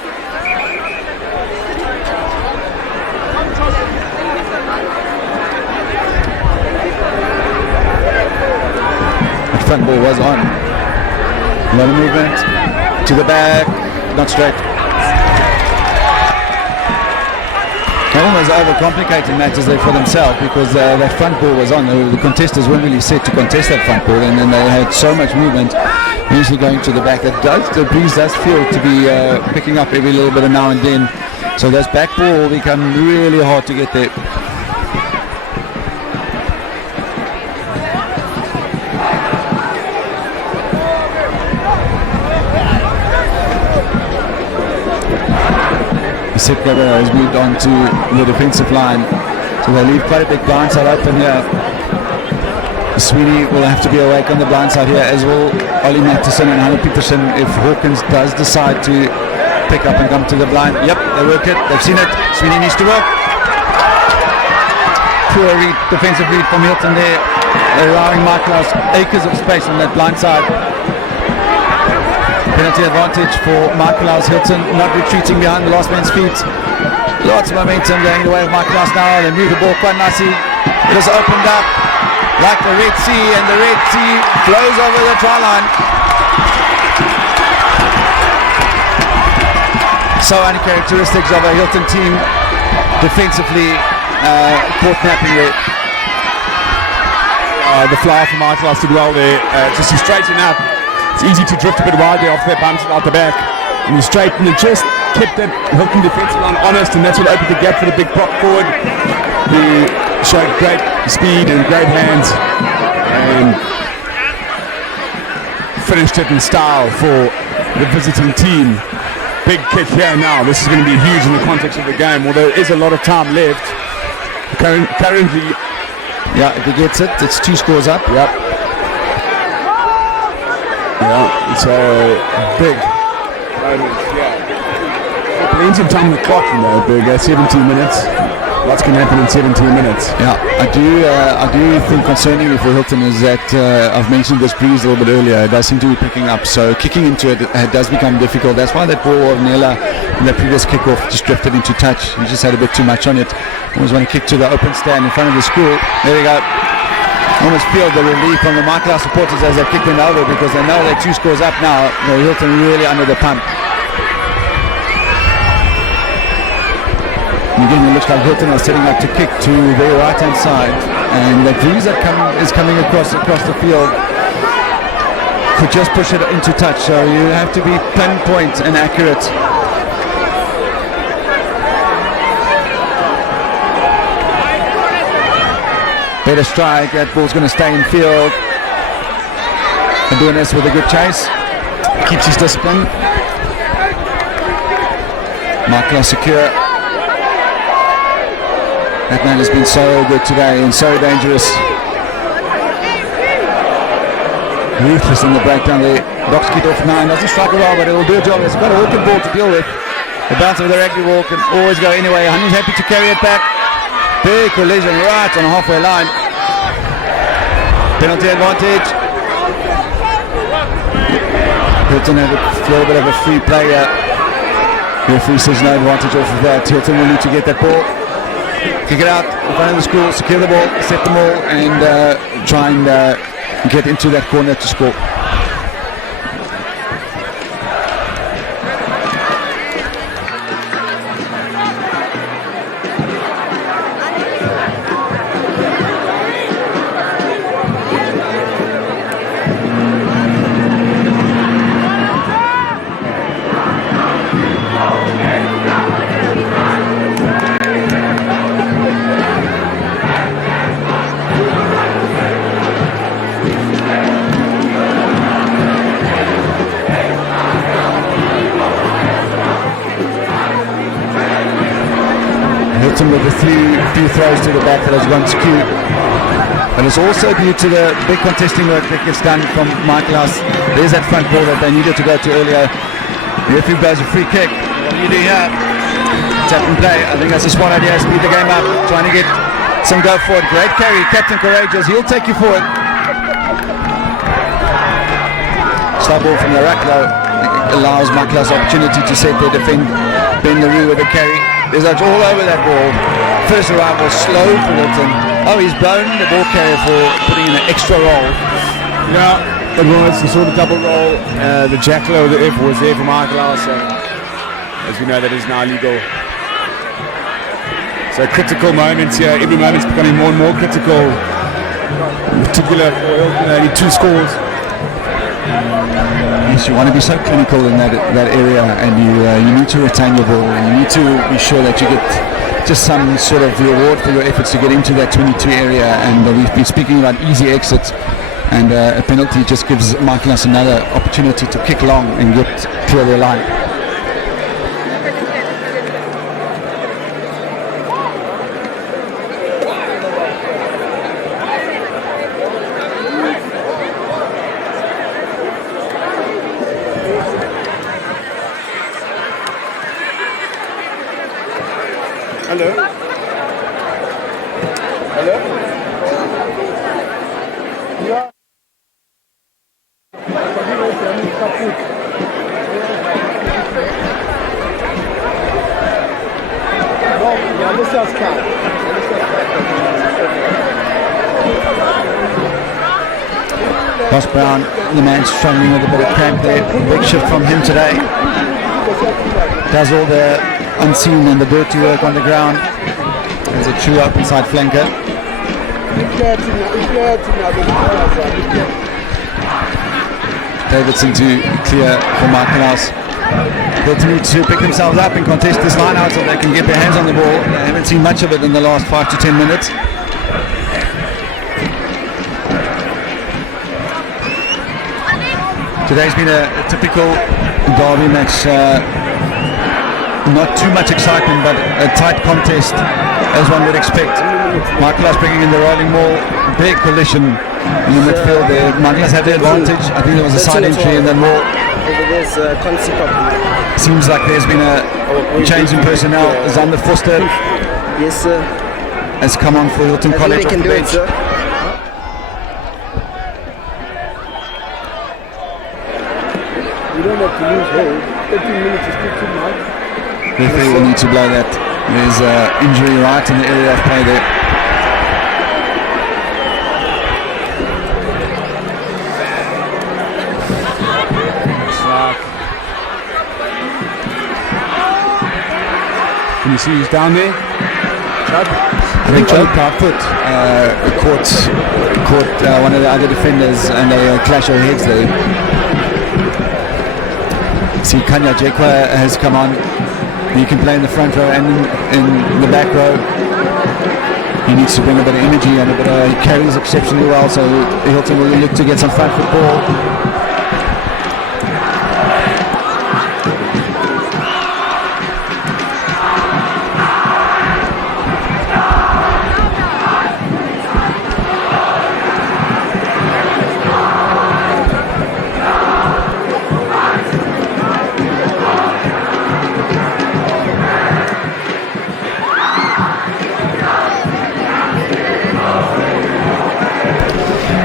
The front ball was on. A lot of movement to the back. Not straight. They're almost overcomplicating matters there for themselves, because that front ball was on. The contestants weren't really set to contest that front ball, and then they had so much movement, usually going to the back. The breeze does feel to be picking up every little bit of now and then. So those back ball will become really hard to get there. Sikra has moved on to the defensive line, so they leave quite a big blind side open here. Sweeney will have to be awake on the blind side here, as will Ollie Matteson and Hannah Peterson if Hawkins does decide to pick up and come to the blind. Yep, they work it, they've seen it. Sweeney needs to work. Poor read, defensive read from Hilton there, allowing Michaelhouse acres of space on that blind side. Penalty advantage for Michaelhouse. Hilton not retreating behind the last man's feet. Lots of momentum going the way of Michaelhouse now. They move the ball quite nicely. It has opened up like the Red Sea, and the Red Sea flows over the try line. So uncharacteristic of a Hilton team defensively, caught napping there. The flyer from Michaelhouse did well there. Just to straighten up. It's easy to drift a bit wide there after they bounced it out the back. And he straightened and just kept that Hilton defensive line honest, and that's what opened the gap for the big prop forward. He showed great speed and great hands, and finished it in style for the visiting team. Big kick here now. This is going to be huge in the context of the game, although there is a lot of time left. Currently, yeah, if he gets it, it's 2 scores up. Yep. Yeah, it's a big moment, yeah. Plenty of time on the clock, you know, big, 17 minutes. Lots can happen in 17 minutes. Yeah, I do think concerningly for Hilton is that I've mentioned this breeze a little bit earlier. It does seem to be picking up, so kicking into it does become difficult. That's why that ball of Nela in the previous kickoff just drifted into touch. He just had a bit too much on it. Always want to kick to the open stand in front of the school. There we go. Almost feel the relief from the Michaelhouse supporters as they kick them over, because they know they're 2 scores up now. Hilton really under the pump. And again, it looks like Hilton are setting up to kick to their right hand side, and the breeze that is coming across the field could just push it into touch, so you have to be pinpoint and accurate. Better strike, that ball's going to stay in field. And doing this with a good chase. Keeps his discipline. Michaelhouse secure. That man has been so good today and so dangerous. Ruthless in the breakdown there. Box kick off 9, doesn't strike well, but it will do a job. It's got a walking ball to deal with. The bounce of the rugby ball can always go anyway. Hannu's happy to carry it back. Big collision right on the halfway line. Penalty advantage. Hilton had a little bit of a free play here. Referee says no advantage off of that. Hilton will need to get that ball. Kick it out in front of the school, secure the ball, set them all, and try and get into that corner to score. Hilton with a few throws to the back that has gone skew. But it's also due to the big contesting work that gets done from Michaelhouse. There's that front ball that they needed to go to earlier. The referee blows a free kick. What do you do here? Tap and play. I think that's a smart idea. Speed the game up. Trying to get some go forward. Great carry. Captain Courageous. He'll take you forward. Stop ball from the rack though. Allows Michaelhouse opportunity to set their defend. Ben LaRue with a carry. There's all over that ball. First arrival slow for Hilton. Oh, he's blown the ball carrier for putting in an extra roll. Yeah, it was the sort of double roll. The jackal or the F was there for Michaelhouse. So, as we know, that is now legal. So critical moments here. Every moment's becoming more and more critical. In particular, for Hilton, only 2 scores. Yes, you want to be so clinical in that area, and you need to retain your ball, and you need to be sure that you get just some sort of reward for your efforts to get into that 22 area. And we've been speaking about easy exits, and a penalty just gives Michaelhouse another opportunity to kick long and get clear their line. Ross Brown, the man struggling with a bit of cramp there. Big shift from him today. Does all the unseen and the dirty work on the ground. As a true up inside flanker. Davidson to clear for Michaelhouse. They'll need to pick themselves up and contest this line out so they can get their hands on the ball. They haven't seen much of it in the last 5 to 10 minutes. Today's been a typical derby match. Not too much excitement, but a tight contest as one would expect. Michaelhouse bringing in the rolling ball. Big collision in the midfield there. Michaelhouse had the advantage. I think there was a side entry and then more. Seems like there's been a change in personnel. Zander Foster Yes, sir. has come on for Hilton College off the bench. You don't have to lose hold. 13 minutes is still too much. Referee will need to blow that. There's an injury right in the area of play there. Can you see who's down there? I think Chubb caught one of the other defenders and a clash of heads there. See, Kanya Jekwa has come on. He can play in the front row and in the back row. He needs to bring a bit of energy and he carries exceptionally well, so Hilton will look to get some front football.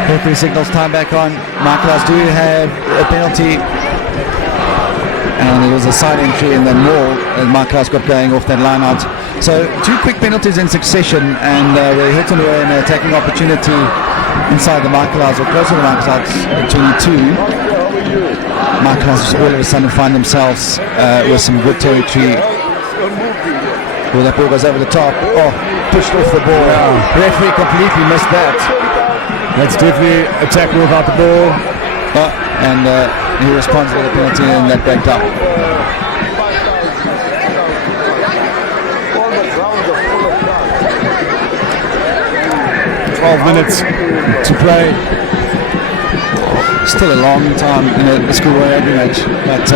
Referee signals time back on. Michaelhouse do have a penalty, and there was a side entry and then more, and Michaelhouse got going off that line out. So 2 quick penalties in succession, and where Hilton were in an attacking opportunity inside the Michaelhouse or close to the Michaelhouse 22. Michaelhouse all of a sudden find themselves with some good territory. Well, that ball goes over the top. Oh, pushed off the ball. Yeah. Referee completely missed that. That's definitely a tackle without the ball. And he responds with a penalty and that backed up. 12 minutes to play. Still a long time in a schoolboy rugby match, but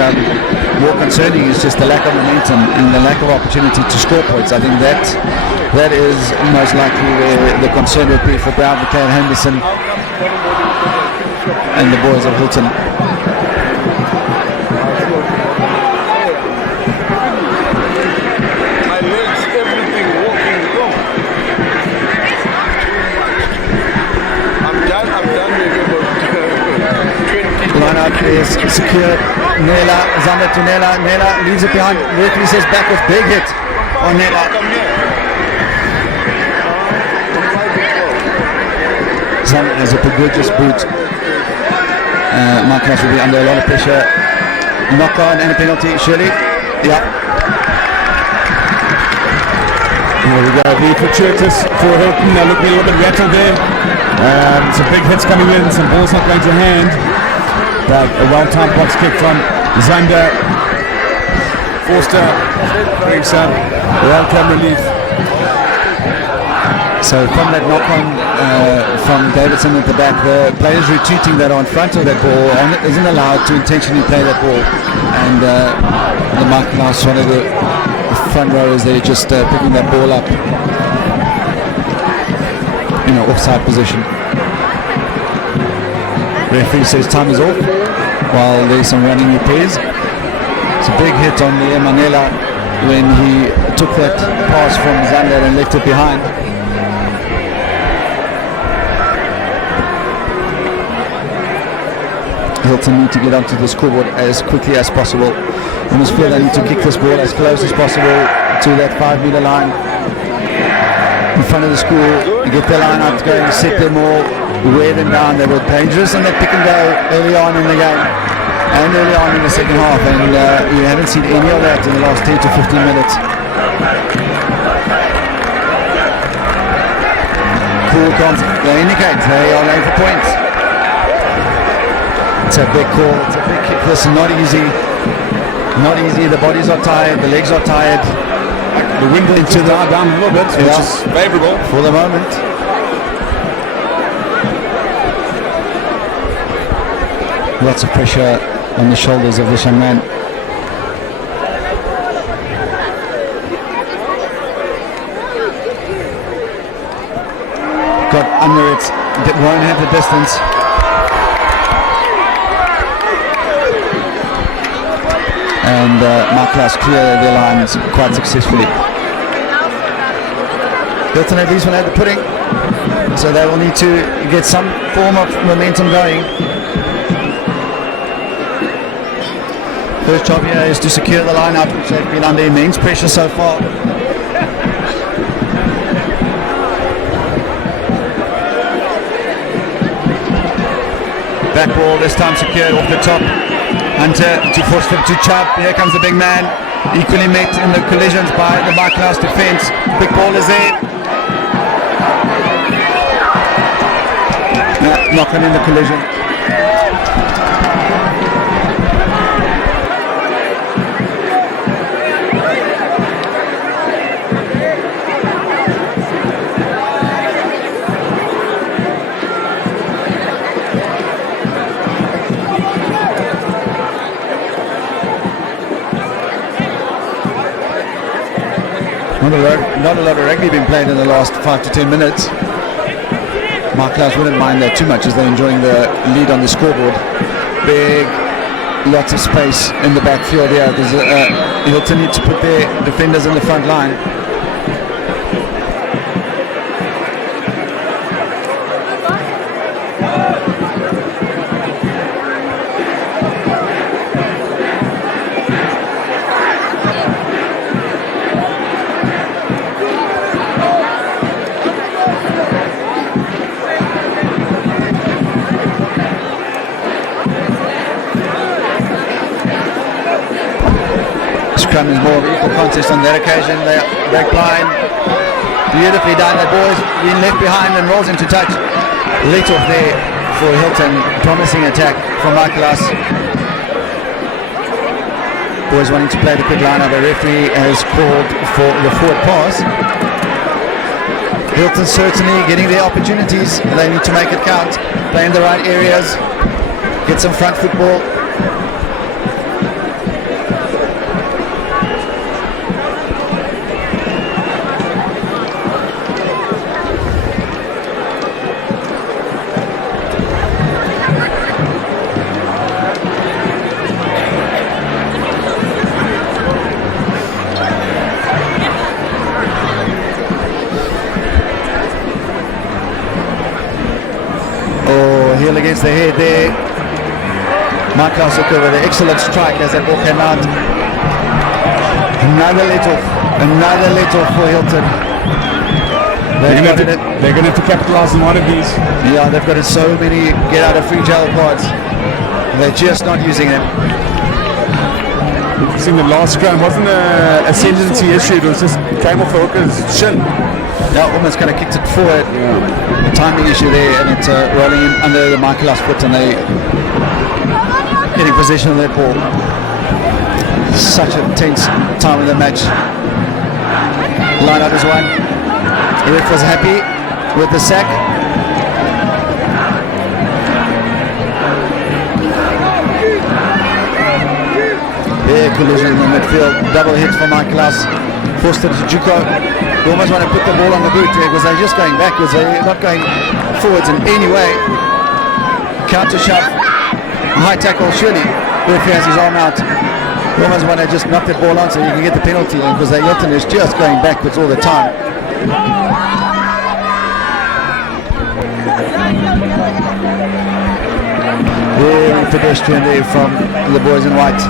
more concerning is just the lack of momentum and the lack of opportunity to score points. I think that is most likely where the concern would be for Brown, McKay and Henderson and the boys of Hilton. My legs, everything walking wrong. I'm done with about 20. Line out is secure. Nela, Zander to Nela. Nela leaves it behind. Referee says back with big hit on Nela. Zander has a prodigious boot. Michaelhouse will be under a lot of pressure. Knock on and a penalty, surely. Yeah. Here we go, the fortuitous for Hilton. They're looking a little bit rattled there. Some big hits coming in, some balls not going to hand. But a well-timed box kick from Zander. Forster brings some welcome relief. So from that knock-on from Davidson at the back, the players retreating that are in front of that ball isn't allowed to intentionally play that ball. And the Michaelhouse, one of the front rowers, they're just picking that ball up in an offside position. Referee says time is off while there's some running repairs. It's a big hit on the Manela when he took that pass from Zander and left it behind. Hilton need to get onto the scoreboard as quickly as possible. I almost feel they need to kick this ball as close as possible to that 5 meter line in front of the school, get their line out going, set them all, wear them down. They were dangerous and they pick and go early on in the game and early on in the second half, and you haven't seen any of that in the last 10 to 15 minutes. Cool comms, they indicate they are going for points. It's a big call, it's a big kick. This is not easy. Not easy. The bodies are tired, the legs are tired. The wind into the down a little bit, which is favourable for the moment. Lots of pressure on the shoulders of this young man. Got under it, won't have the distance. And Michaelhouse clear their lines quite successfully. Hilton at least will have the pudding, so they will need to get some form of momentum going. First job here is to secure the line out, which they've been under immense pressure so far. Back ball this time secured off the top. Hunter to force them to Chubb. Here comes the big man. Equally met in the collisions by the Michaelhouse defence. Big ball is there. Knocking in the collision. Not a lot of rugby being played in the last 5 to 10 minutes. Michaelhouse wouldn't mind that too much as they're enjoying the lead on the scoreboard. Big, lots of space in the backfield here because Hilton need to put their defenders in the front line. Scrum is more of an equal contest on that occasion. They back line, beautifully done. The ball is being left behind and rolls into touch. Let off there for Hilton. Promising attack from Michaelhouse. Boys wanting to play the quick line up. The referee has called for the forward pass. Hilton certainly getting their opportunities. They need to make it count. Play in the right areas. Get some front football. Heel against the head there. Michaelhouse took over the excellent strike as that ball came out. Another let off for Hilton. They're going to have to capitalize on one of these. Yeah, they've got so many get out of free jail cards. They're just not using them. I think the last scrum wasn't a ascendancy issue, it was just came off the hooker's shin. They almost kind of kicked it forward. A timing issue there, and it's rolling in under the Michaelhouse foot, and they getting possession of that ball. Such a tense time of the match. Line up is one. The ref was happy with the sack. There, collision in the midfield. Double hit for Michaelhouse. Forced it to Juko. They almost want to put the ball on the boot because they're just going backwards. They're not going forwards in any way. Counter shove. High tackle, surely. If he has his arm out. They almost want to just knock that ball on so you can get the penalty in because Hilton is just going backwards all the time. Very pedestrian there from the boys in white.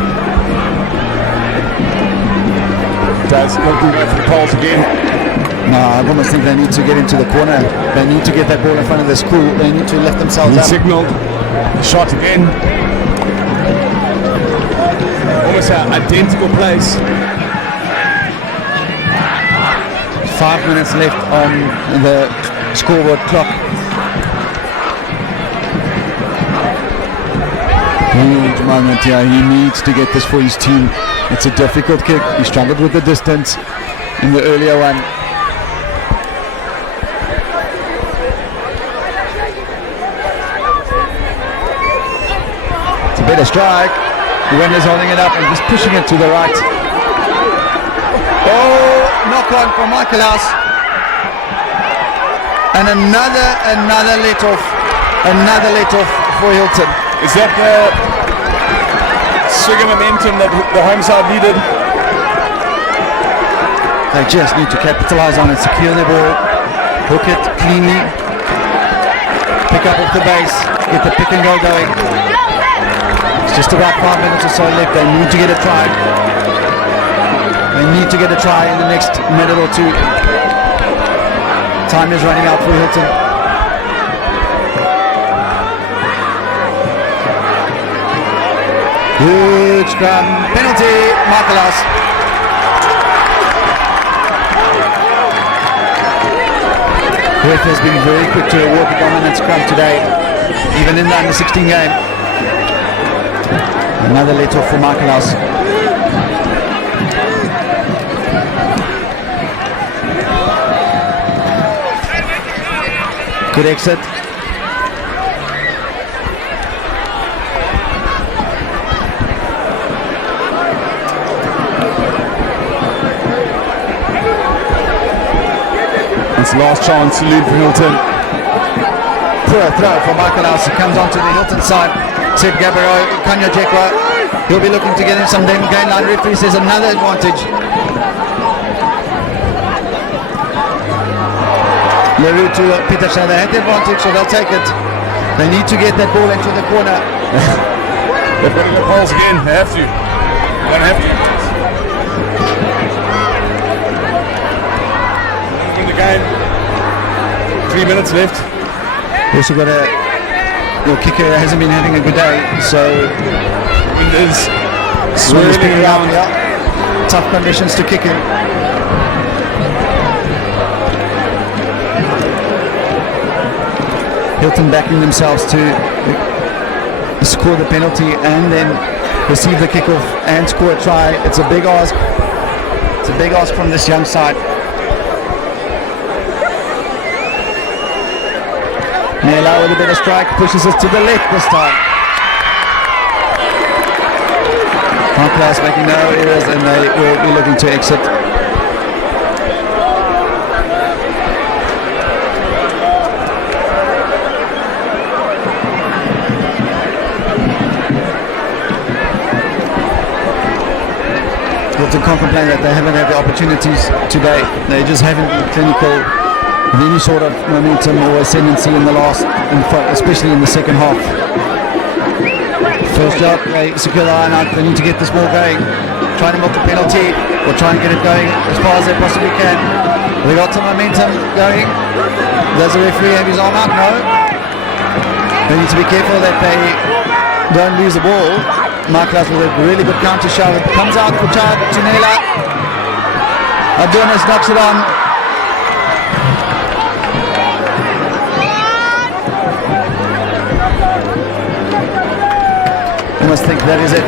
Does looking for the poles again. No, I almost think they need to get into the corner. They need to get that ball in front of the school. They need to lift themselves up. Signalled. Shot again. Almost an identical place. 5 minutes left on the scoreboard clock. Huge moment here. He needs to get this for his team. It's a difficult kick. He struggled with the distance in the earlier one. It's a better strike. The wind is holding it up and just pushing it to the right. Oh, knock on for Michaelhouse. And another let off. Another let off for Hilton. Is that the swing of momentum that the home side needed? They just need to capitalise on it, secure the ball, hook it cleanly, pick up off the base, get the pick and go going. It's just about 5 minutes or so left. They need to get a try. They need to get a try in the next minute or two. Time is running out for Hilton. Huge scrum, penalty, Michaelhouse. Ref has been very quick to award the dominant scrum today, even in the under-16 game. Another let off for Michaelhouse. Good exit. It's the last chance to lead for Hilton. Poor throw for Michaelhouse. He comes onto the Hilton side. Said Gabriel Kanyajekwa. He'll be looking to get in some gain line. Referee says another advantage. Leroux to Peter Shah. They had the advantage, so they'll take it. They need to get that ball into the corner. They've got to go poles again. They have to. They don't have to. In the game. 3 minutes left. Also got your kicker hasn't been having a good day, so Wind is swirling around. Yeah. Tough conditions to kick in. Hilton backing themselves to score the penalty and then receive the kickoff and score a try. It's a big ask. It's a big ask from this young side. Nela with a bit of strike, pushes us to the left this time. Michaelhouse making no errors, and they will be looking to exit. Hilton can't complain that they haven't had the opportunities today. They just haven't been clinical with any sort of momentum or ascendancy in the last, especially in the second half. First job, they secure the line out. They need to get this ball going. Try to milk the penalty or try and get it going as far as they possibly can. They got some momentum going. Does the referee have his arm out? No. They need to be careful that they don't lose the ball. Michaelhouse with a really good counter shove. It comes out for Chad to Nela. Adonis knocks it on. I must think that is it.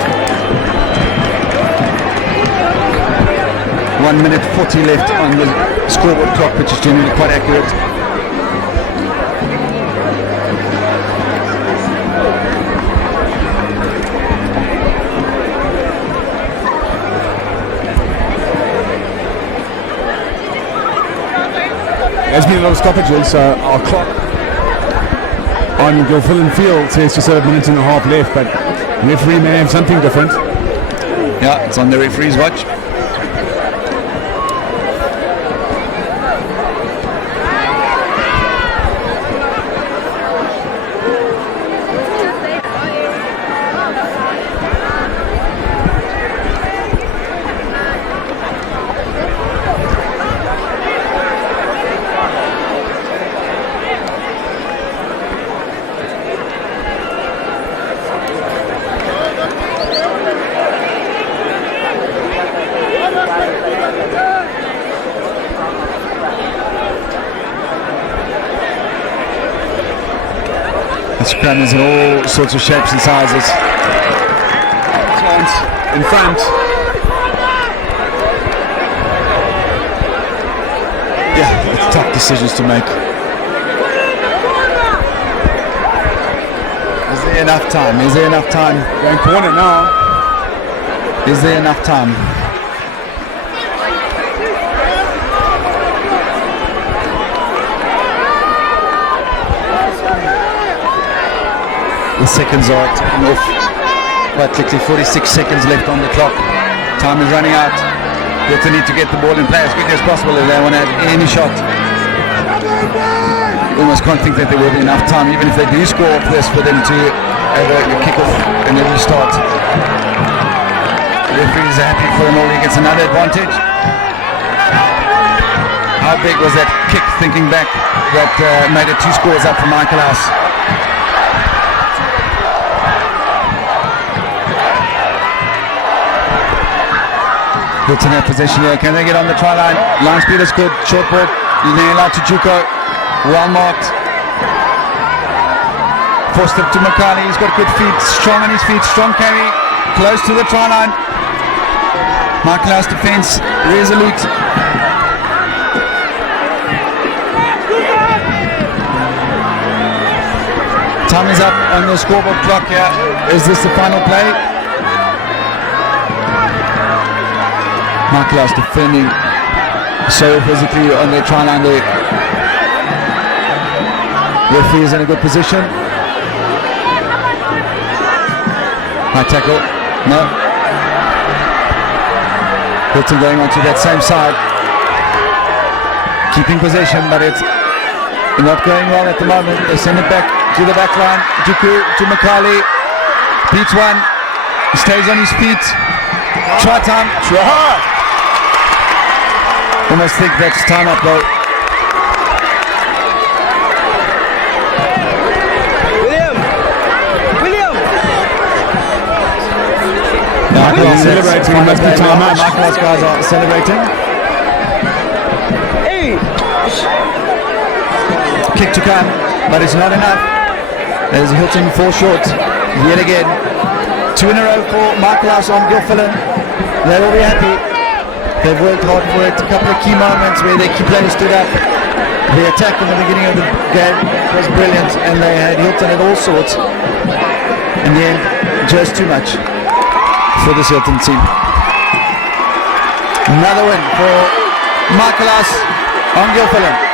1 minute 40 left on the scoreboard clock, which is generally quite accurate. There's been a lot of stoppages. Our clock on Gilfillan Field says just a minute and a half left, but the referee may have something different. Yeah, it's on the referee's watch. Scrummers in all sorts of shapes and sizes. Chance in front. Yeah, it's tough decisions to make. Is there enough time? Is there enough time? Going corner now. Is there enough time? The seconds are ticking off quite quickly. 46 seconds left on the clock. Time is running out. Hilton need to get the ball in play as quickly as possible if they want to have any shot. Almost can't think that there will be enough time, even if they do score off this, for them to have a kick-off and a restart. The referee is happy for them all. He gets another advantage. How big was that kick, thinking back, that made it 2 scores up for Michaelhouse? Hilton have possession here. Can they get on the try line? Line speed is good. Short ball. Nela to Juko. Well marked. Forced it to Makali. He's got good feet. Strong on his feet. Strong carry. Close to the try line. Michaelhouse defense. Resolute. Time is up on the scoreboard clock here. Is this the final play? Michaelhouse defending so physically on their try line there. Referee is in a good position. High tackle. No. Hilton going onto that same side. Keeping possession, but it's not going well at the moment. They send it back to the back line. Juku to Makali. Beats one. He stays on his feet. Try time. Try. Almost think that's time up though. William! Michaelhouse celebrating. It must be time out. Michaelhouse guys are celebrating. Hey! Kick to come, but it's not enough. There's Hilton fall short yet again. 2 in a row for Michaelhouse on Gilfillan. They will be happy. They've worked hard for it. A couple of key moments where their key players stood up. The attack in the beginning of the game was brilliant, and they had Hilton at all sorts. In the end, just too much. for this Hilton team. Another win for Michaelhouse on Gilfillan.